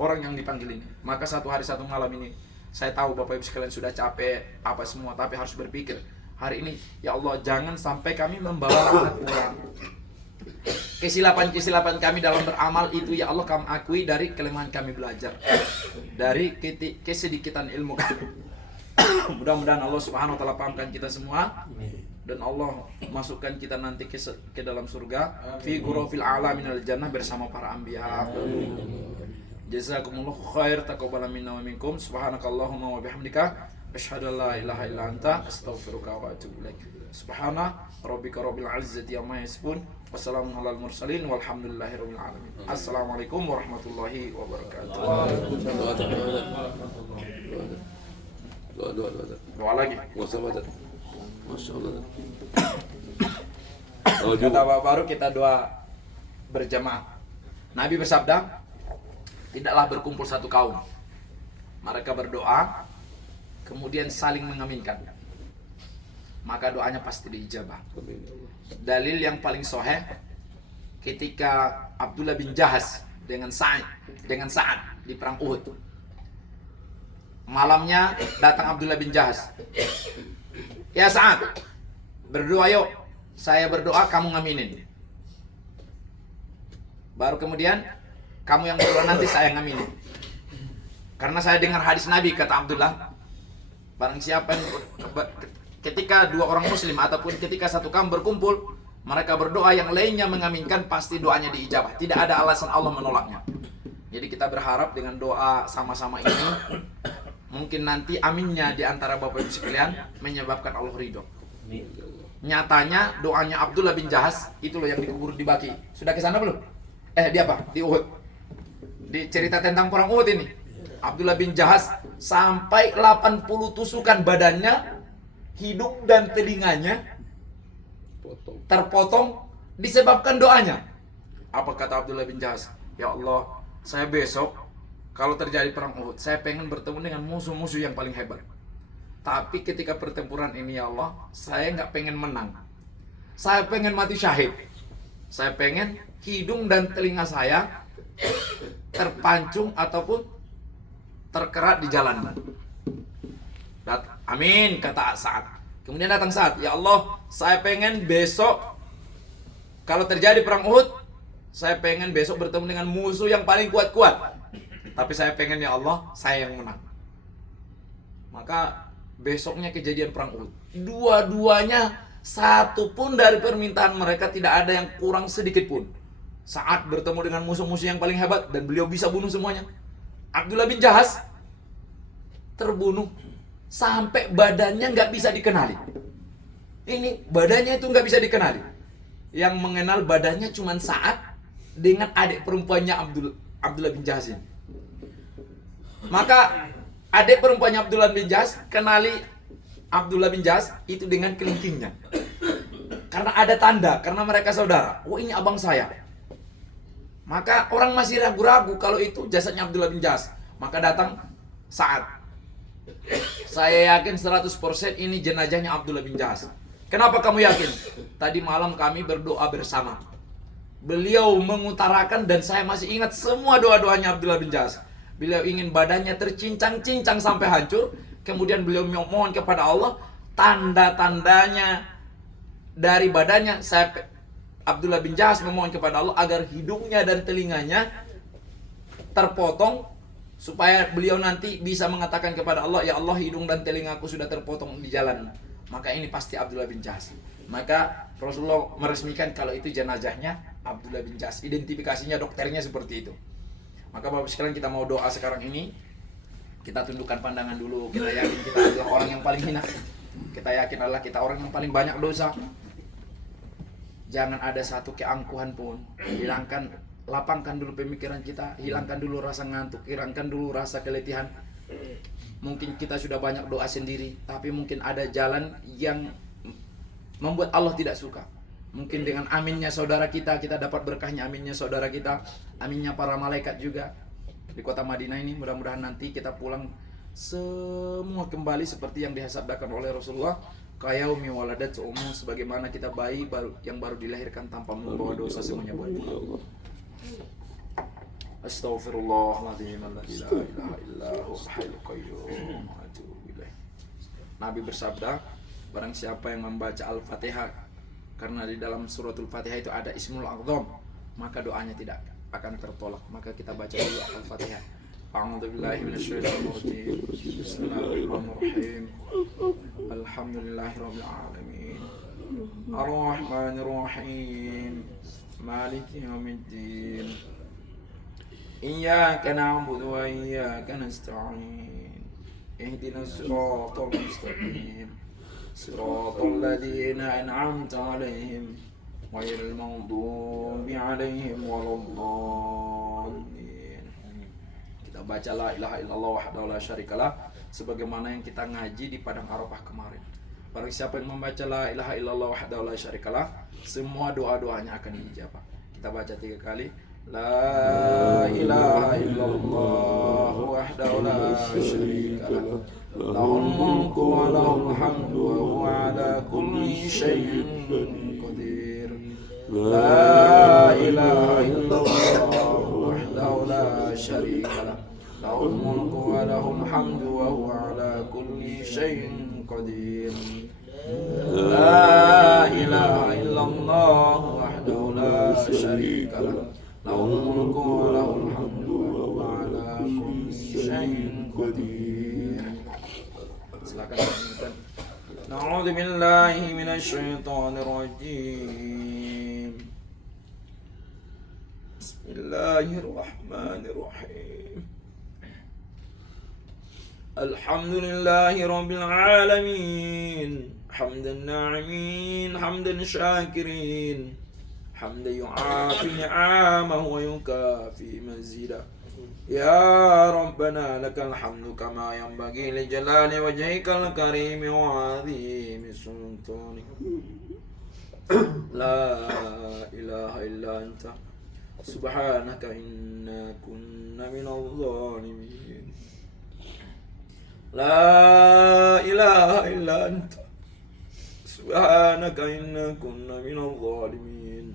orang yang dipanggil ini. Maka satu hari satu malam ini, saya tahu Bapak Ibu sekalian sudah capek apa semua, tapi harus berpikir hari ini, ya Allah jangan sampai kami membawa laknat pulang. Kesilapan-kesilapan kami dalam beramal itu ya Allah kami akui dari kelemahan kami belajar, dari kesedikitan ilmu kami. Mudah-mudahan Allah Subhanahu wa taala pahamkan kita semua dan Allah masukkan kita nanti ke dalam surga fi ghurafil alaminal jannah bersama para anbiya. Jazakumullahu khair, taqabbal minna wa minkum. Subhanakallahumma wa bihamdika asyhadu an la ilaha illa anta astaghfiruka wa atubu ilaik. Subhana rabbika rabbil izzati amma yasifun. Wassalamun alal mursalin walhamdulillahi rabbil alamin. Assalamualaikum warahmatullahi wabarakatuh. Doa lagi. Masya Allah. Kata baru kita doa berjamaah. Nabi bersabda, tidaklah berkumpul satu kaum, mereka berdoa kemudian saling mengaminkan, maka doanya pasti diijabah. Dalil yang paling sahih ketika Abdullah bin Jahaz dengan Sa'ad di perang Uhud. Malamnya datang Abdullah bin Jahaz. Ya Sa'ad, berdoa yuk. Saya berdoa, kamu ngaminin. Baru kemudian kamu yang berdoa nanti saya ngaminin. Karena saya dengar hadis Nabi, kata Abdullah, barang siapa yang ketika 2 orang muslim ataupun ketika satu kaum berkumpul, mereka berdoa yang lainnya mengaminkan, pasti doanya diijabah. Tidak ada alasan Allah menolaknya. Jadi kita berharap dengan doa sama-sama ini, mungkin nanti aminnya di antara Bapak Ibu sekalian menyebabkan Allah ridho. Nyatanya doanya Abdullah bin Jahaz itu loh yang dikubur di Baki. Sudah ke sana belum? Di apa? Di Uhud. Di cerita tentang perang Uhud ini. Abdullah bin Jahaz sampai 80 tusukan badannya, hidung dan telinganya terpotong disebabkan doanya. Apa kata Abdullah bin Jahaz? Ya Allah, saya besok kalau terjadi perang Uhud, saya pengen bertemu dengan musuh-musuh yang paling hebat. Tapi ketika pertempuran ini ya Allah, saya nggak pengen menang. Saya pengen mati syahid. Saya pengen hidung dan telinga saya terpancung ataupun terkerat di jalan. Amin, kata Sa'ad. Kemudian datang Sa'ad, ya Allah, saya pengen besok kalau terjadi perang Uhud, saya pengen besok bertemu dengan musuh yang paling kuat-kuat. Tapi saya pengen ya Allah, saya yang menang. Maka besoknya kejadian perang Uhud. Dua-duanya satu pun dari permintaan mereka tidak ada yang kurang sedikit pun. Saat bertemu dengan musuh-musuh yang paling hebat dan beliau bisa bunuh semuanya. Abdullah bin Jahaz terbunuh sampai badannya nggak bisa dikenali. Ini badannya itu nggak bisa dikenali. Yang mengenal badannya cuma Sa'ad dengan adik perempuannya Abdullah bin Jahaz ini. Maka adik perempuannya Abdullah bin Jahaz kenali Abdullah bin Jahaz itu dengan kelingkingnya. Karena ada tanda, karena mereka saudara. Oh, ini abang saya. Maka orang masih ragu-ragu kalau itu jasadnya Abdullah bin Jahaz. Maka datang Sa'ad. Saya yakin 100% ini jenazahnya Abdullah bin Jahaz. Kenapa kamu yakin? Tadi malam kami berdoa bersama. Beliau mengutarakan dan saya masih ingat semua doa-doanya Abdullah bin Jahaz. Beliau ingin badannya tercincang-cincang sampai hancur. Kemudian beliau mohon kepada Allah, tanda-tandanya dari badannya. Abdullah bin Jahaz memohon kepada Allah agar hidungnya dan telinganya terpotong, supaya beliau nanti bisa mengatakan kepada Allah, ya Allah, hidung dan telingaku sudah terpotong di jalan. Maka ini pasti Abdullah bin Jahaz. Maka Rasulullah meresmikan kalau itu jenazahnya Abdullah bin Jahaz. Identifikasinya dokternya seperti itu. Maka Bapak sekalian, kita mau doa sekarang ini. Kita tundukkan pandangan dulu. Kita yakin kita adalah orang yang paling hina. Kita yakin adalah kita orang yang paling banyak dosa. Jangan ada satu keangkuhan pun. Lapangkan dulu pemikiran kita. Hilangkan dulu rasa ngantuk. Hilangkan dulu rasa keletihan. Mungkin kita sudah banyak doa sendiri, tapi mungkin ada jalan yang membuat Allah tidak suka. Mungkin dengan aminnya saudara kita dapat berkahnya aminnya saudara kita, aminnya para malaikat juga. Di kota Madinah ini mudah-mudahan nanti kita pulang semua kembali seperti yang disabdakan oleh Rasulullah, kayaumi waladat umum, sebagaimana kita bayi yang baru dilahirkan tanpa membawa dosa semuanya buat dia. Astaghfirullahaladzim, la ilaha illa huwal hayyul qayyum, wa atubu ilaih. Nabi bersabda, barang siapa yang membaca Al-Fatihah, karena di dalam suratul Fatihah itu ada Ismul A'zam, maka doanya tidak akan tertolak. Maka kita baca dulu Al-Fatihah. A'udzubillahi minasyaitonir rajim. Bismillahirrahmanirrahim. Alhamdulillahirabbil alamin. Ar-Rahmanir Rahim. Maliki yaumiddin. Iyyaka na'budu wa iyyaka nasta'in. Ihdinas siratal mustaqim. Siratal ladzina an'amta 'alaihim ghairil maghdubi 'alaihim waladdallin. Kita baca la ilaha illallah wahdahu la syarikalah sebagaimana yang kita ngaji di Padang Arafah kemarin. Barang siapa yang membaca la ilaha illallah wahdahu la syarikalah, semua doa-doanya akan diijabah. Kita baca 3 kali. La ilaha illallah wahdahu la syarikalah, lahul mulku wa lahul hamdu wa huwa ala kulli syai'in qadir. La ilaha illallah wahdahu la syarikalah, lahul mulku wa lahul hamdu wa huwa ala kulli syai'in qadir. La ilaha illallah wahdahu la syarikalah, lahul mulku wa lahul hamdu wa huwa ala kulli syai'in qadir. Silakan lanjutkan. Na'udzu billahi minasy syaithanir rajim. Bismillahirrahmanirrahim. Alhamdulillahi rabbil alamin. Hamdan na'imin, hamdan syakirin, hamdan yu'afi ni'amahu wa yukafi mazidah. Ya Rabbana lakal hamdu kama yanbaghi li jalali wajhikal karim wa 'azimi sultanik. La ilaha illa anta subhanaka inna kunna minadh dhalimin. La ilaha illa anta subhanaka inna kunna minadh dhalimin.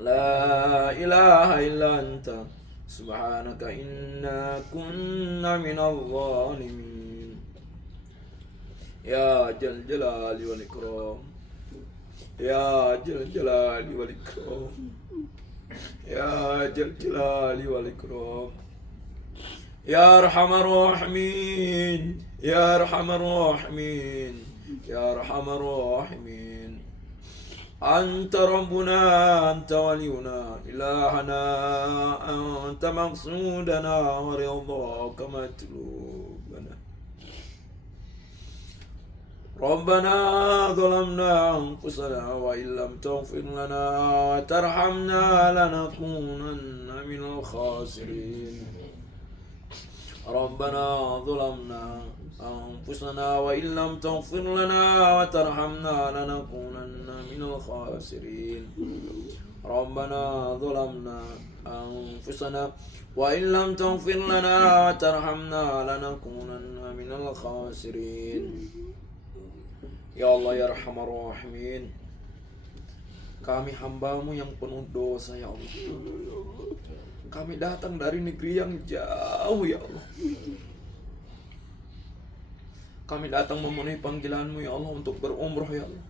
La ilaha illa anta subhanaka inna kunna minadh dhalimin. Ya Jal Jalali wal Ikram, Ya Jal Jalali wal Ikram, Ya Jal Jalali wal Ikram, Ya Arhamar Rahimin, يا أرحم الراحمين يا أرحم الراحمين. أنت ربنا أنت ولينا إلهنا، أنت مقصودنا ورضاك مطلوبنا. ربنا ظلمنا أنفسنا وإن لم تغفر لنا وترحمنا لنكونن من الخاسرين. ربنا ظلمنا أنفسنا وإن لم تغفر لنا وترحمنا لنكونن من الخاسرين. ربنا ظلمنا أنفسنا وإن لم تغفر لنا وترحمنا لنكونن من الخاسرين. Ya Allah ya Arhamar Rahimin, kami hambamu yang penuh dosa ya Allah. Kami datang dari negeri yang jauh ya Allah. Kami datang memenuhi panggilanmu ya Allah untuk berumrah ya Allah.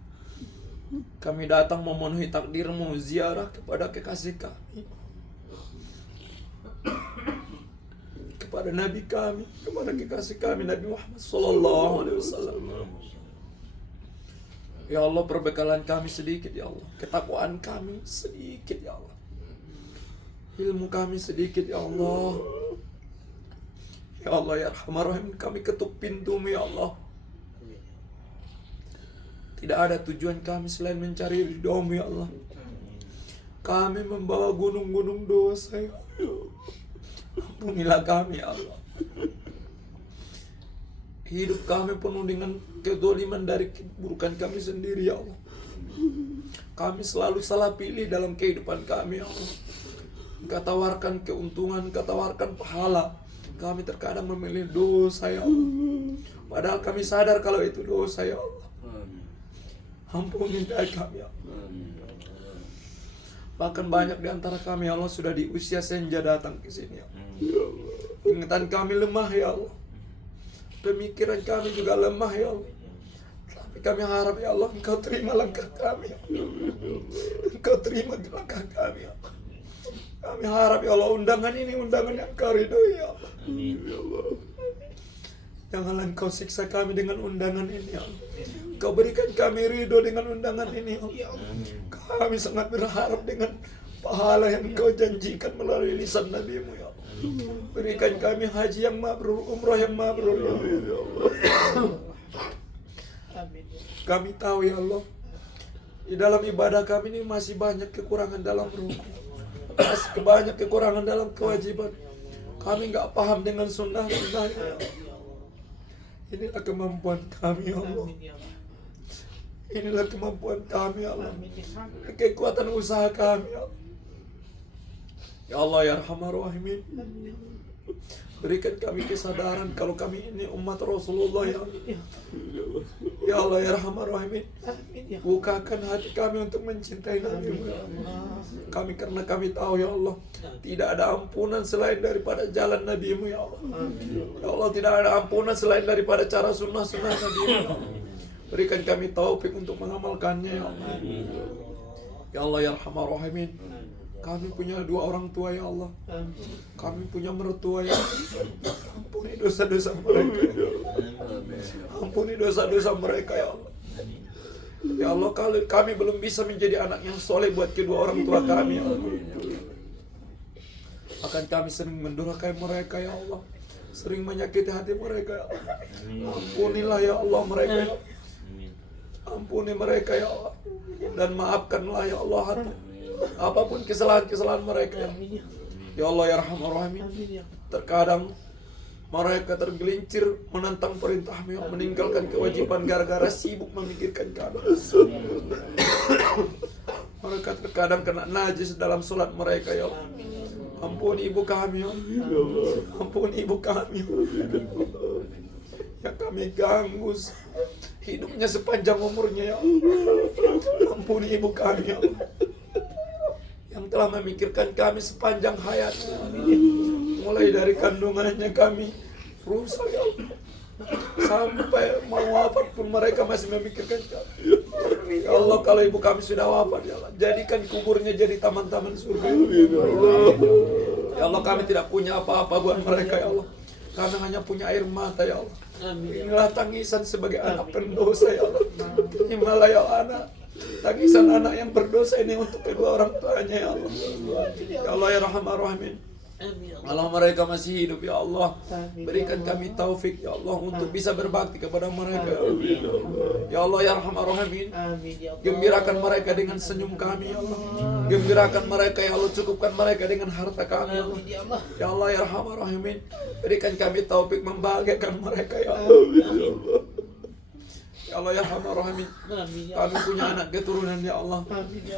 Kami datang memenuhi takdirmu ziarah kepada kekasih kami, kepada Nabi kami, kepada kekasih kami Nabi Muhammad Sallallahu Alaihi Wasallam. Ya Allah, perbekalan kami sedikit ya Allah, ketakwaan kami sedikit ya Allah, ilmu kami sedikit ya Allah. Ya Allah ya Arhamar Rahim, kami ketuk pintumu ya Allah. Tidak ada tujuan kami selain mencari ridhomu ya Allah. Kami membawa gunung-gunung dosa ya Allah. Ampunilah kami ya Allah. Hidup kami penuh dengan kezaliman dari keburukan kami sendiri ya Allah. Kami selalu salah pilih dalam kehidupan kami ya Allah. Engkau tawarkan keuntungan, Engkau tawarkan pahala. Kami terkadang memilih dosa ya Allah. Padahal kami sadar kalau itu dosa ya Allah. Ampuni kami ya Allah. Bahkan banyak di antara kami ya Allah sudah di usia senja datang ke sini ya Allah. Ingatan kami lemah ya Allah. Pemikiran kami juga lemah ya Allah. Tapi kami harap ya Allah, Engkau terima langkah kami ya Allah. Engkau terima langkah kami ya Allah. Kami harap ya Allah, undangan ini undangan yang Engkau ridhoi ya Allah. Ya Allah. Janganlah Engkau siksa kami dengan undangan ini ya Allah. Engkau berikan kami ridho dengan undangan ini ya Allah. Kami sangat berharap dengan pahala yang Engkau janjikan melalui lisan Nabi-Mu ya Allah. Berikan kami haji yang mabrur, umrah yang mabrur ya Allah. Kami tahu ya Allah, di dalam ibadah kami ini masih banyak kekurangan dalam rukun, masih banyak kekurangan dalam kewajiban. Kami nggak paham dengan sunnah-sunnah ya Allah. Inilah kemampuan kami ya Allah. Inilah kemampuan kami ya Allah. Kekuatan usaha kami ya Allah. Ya Allah ya Arhamar Rahimin, berikan kami kesadaran kalau kami ini umat Rasulullah ya Allah. Ya Allah ya Arhamar Rahimin, bukakan hati kami untuk mencintai Nabi-Mu ya Allah. Kami karena kami tahu ya Allah, tidak ada ampunan selain daripada jalan Nabi-Mu ya Allah. Ya Allah, tidak ada ampunan selain daripada cara sunnah-sunnah Nabi-Mu ya Allah. Berikan kami taufik untuk mengamalkannya ya Allah. Ya Allah ya Arhamar Rahimin, kami punya dua orang tua ya Allah. Kami punya mertua ya Allah. Ampuni dosa-dosa mereka ya Allah. Ampuni dosa-dosa mereka ya Allah. Ya Allah, kalau kami belum bisa menjadi anak yang soleh buat kedua orang tua kami ya Allah, akan kami sering mendurhakai mereka ya Allah, sering menyakiti hati mereka ya Allah. Ampunilah ya Allah mereka ya Allah. Ampuni mereka ya Allah. Dan maafkanlah ya Allah apapun kesalahan-kesalahan mereka ya Allah ya Arhamar Rahimin. Terkadang mereka tergelincir menentang perintah-Mu, meninggalkan kewajiban gara-gara sibuk memikirkan kami. Mereka terkadang kena najis dalam sholat mereka ya Allah. Ampuni ibu kami ya Allah. Ampuni ibu kami yang kami ganggu hidupnya sepanjang umurnya ya Allah. Ampuni ibu kami ya Allah, yang telah memikirkan kami sepanjang hayatnya. Mulai dari kandungannya kami rusak ya Allah, sampai mau wafat pun mereka masih memikirkan kami. Ya Allah, kalau ibu kami sudah wafat ya Allah, jadikan kuburnya jadi taman-taman surga ya Allah. Ya Allah, kami tidak punya apa-apa buat mereka ya Allah. Kami hanya punya air mata ya Allah. Inilah tangisan sebagai anak pendosa ya Allah. Terimalah ya anak. Tangisan anak yang berdosa ini untuk kedua orang tuanya ya Allah. Ya Allah ya Rahman Rahimin. Kalau mereka masih hidup ya Allah, berikan kami taufik ya Allah untuk bisa berbakti kepada mereka ya Allah. Ya Allah ya Rahman Rahimin. Gembirakan mereka dengan senyum kami ya Allah. Gembirakan mereka ya Allah, cukupkan mereka dengan harta kami ya Allah. Ya Allah ya Rahman Rahimin. Berikan kami taufik membahagiakan mereka ya Allah. Ya Allah ya Rahman Rahimin. Kami punya anak keturunan ya Allah.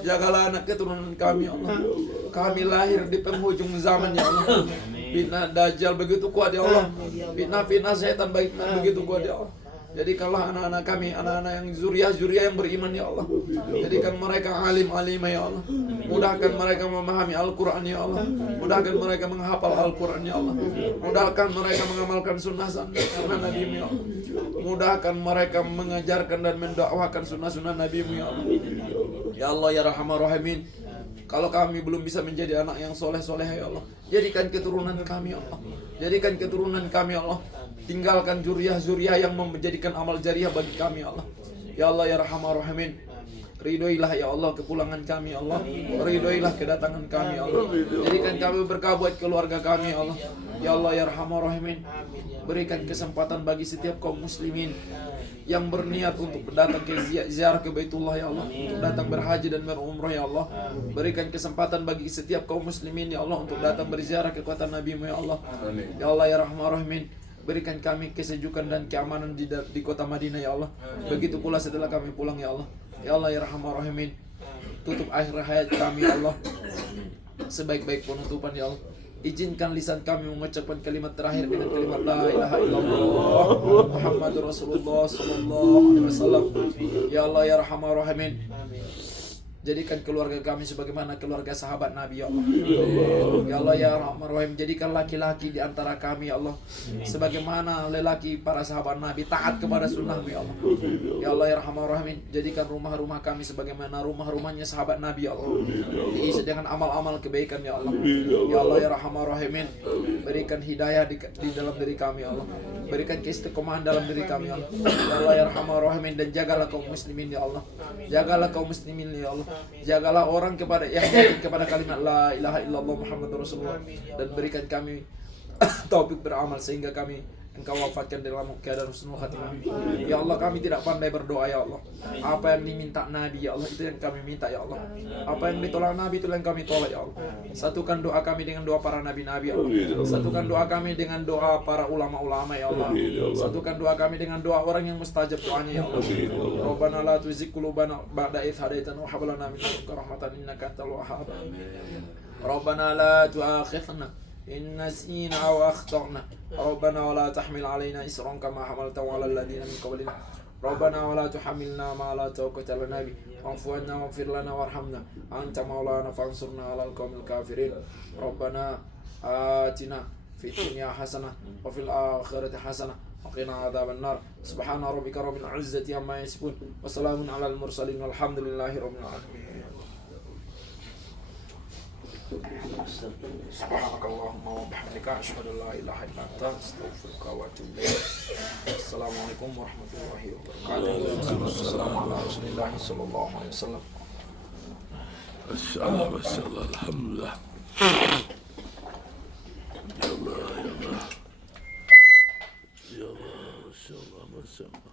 Jagalah anak keturunan kami ya Allah. Kami lahir di penghujung zaman ya Allah. Fitnah Dajjal begitu kuat ya Allah. Fitnah setan begitu kuat ya Allah. Jadikanlah anak-anak kami, anak-anak yang zuriat yang beriman ya Allah. Jadikan mereka alim-alimah ya Allah. Mudahkan mereka memahami Al-Quran ya Allah. Mudahkan mereka menghafal Al-Quran ya Allah. Mudahkan mereka mengamalkan sunnah Nabi ya Allah. Mudahkan mereka mengajarkan dan mendakwakan sunnah Nabi ya Allah. Ya Allah ya Rahman Rahimin. Kalau kami belum bisa menjadi anak yang soleh-soleh ya Allah, jadikan keturunan kami ya Allah. Jadikan keturunan kami ya Allah. Tinggalkan zuriah yang menjadikan amal jariah bagi kami ya Allah. Ya Allah ya Rahman Rahimin. Ridhoilah ya Allah kepulangan kami ya Allah. Ridhoilah kedatangan kami ya Allah. Jadikan kami berkah buat keluarga kami ya Allah. Ya Allah ya Rahman Rahimin. Berikan kesempatan bagi setiap kaum muslimin yang berniat untuk datang ke ziarah ke Baitullah ya Allah, untuk datang berhaji dan berumrah ya Allah. Berikan kesempatan bagi setiap kaum muslimin ya Allah untuk datang berziarah ke kota Nabi-Mu ya Allah. Ya Allah ya Rahman Rahimin. Berikan kami kesejukan dan keamanan di kota Madinah ya Allah. Begitu pula setelah kami pulang ya Allah. Ya Allah ya Rahman Rahimin. Tutup akhir hayat kami ya Allah sebaik-baik penutupan ya Allah. Izinkan lisan kami mengucapkan kalimat terakhir dengan kalimat la ilaha illallah Muhammadur Rasulullah sallallahu alaihi wasallam. Ya Allah ya Rahman Rahimin. Jadikan keluarga kami sebagaimana keluarga sahabat Nabi ya Allah. Ya Allah ya Rahman Rahim. Jadikan laki-laki di antara kami ya Allah sebagaimana lelaki para sahabat Nabi taat kepada sunnah-Mu ya Allah. Ya Allah ya Rahman Rahim. Jadikan rumah-rumah kami sebagaimana rumah-rumahnya sahabat Nabi ya Allah. Diisi dengan amal-amal kebaikan ya Allah. Ya Allah ya Rahman Rahim. Berikan hidayah di dalam diri kami ya Allah. Berikan keistiqomahan dalam diri kami ya Allah. Ya Allah ya Rahman Rahim. Dan jagalah kaum muslimin ya Allah. Jagalah kaum muslimin ya Allah. Jagalah orang yang yakin kepada kalimat la ilaha illallah Muhammadur Rasulullah. Dan berikan kami taufik beramal sehingga kami Engkau wafatkan dalam keadaan husnul khatimah. Ya Allah, kami tidak pandai berdoa ya Allah. Apa yang diminta Nabi ya Allah, itu yang kami minta ya Allah. Apa yang ditolak Nabi, itu yang kami tolak ya Allah. Satukan doa kami dengan doa para nabi-nabi ya Allah. Satukan doa kami dengan doa para ulama-ulama ya Allah. Satukan doa kami dengan doa orang yang mustajab doanya ya Allah. Rabbana la tuzigh qulubana ba'da idh hadaitana wa hab lana min ladunka rahmatan innaka antal wahhab. Rabbana la tu'akhidhna إن نسينا أو أخطأنا ربنا ولا تحمل علينا إصرا كما حملته على الذين من قبلنا ربنا ولا تحملنا ما لا طاقة لنا به واعف عنا واغفر لنا وارحمنا أنت مولانا فانصرنا على القوم الكافرين ربنا آتنا في الدنيا حسنة وفي الآخرة حسنة وقنا عذاب النار سبحان ربك رب العزة عما يصفون وسلام على المرسلين والحمد لله رب العالمين. Subhanakallahumma wa bihamdika asyhadu an la ilaha illa anta astaghfiruka wa atubu ilaik. Assalamualaikum warahmatullahi wabarakatuh. Wassalamu ala Rasulillah sallallahu alaihi wasallam. Masyaallah, alhamdulillah. Ya Allah, ya Allah. Ya Allah, masyaallah, masyaallah.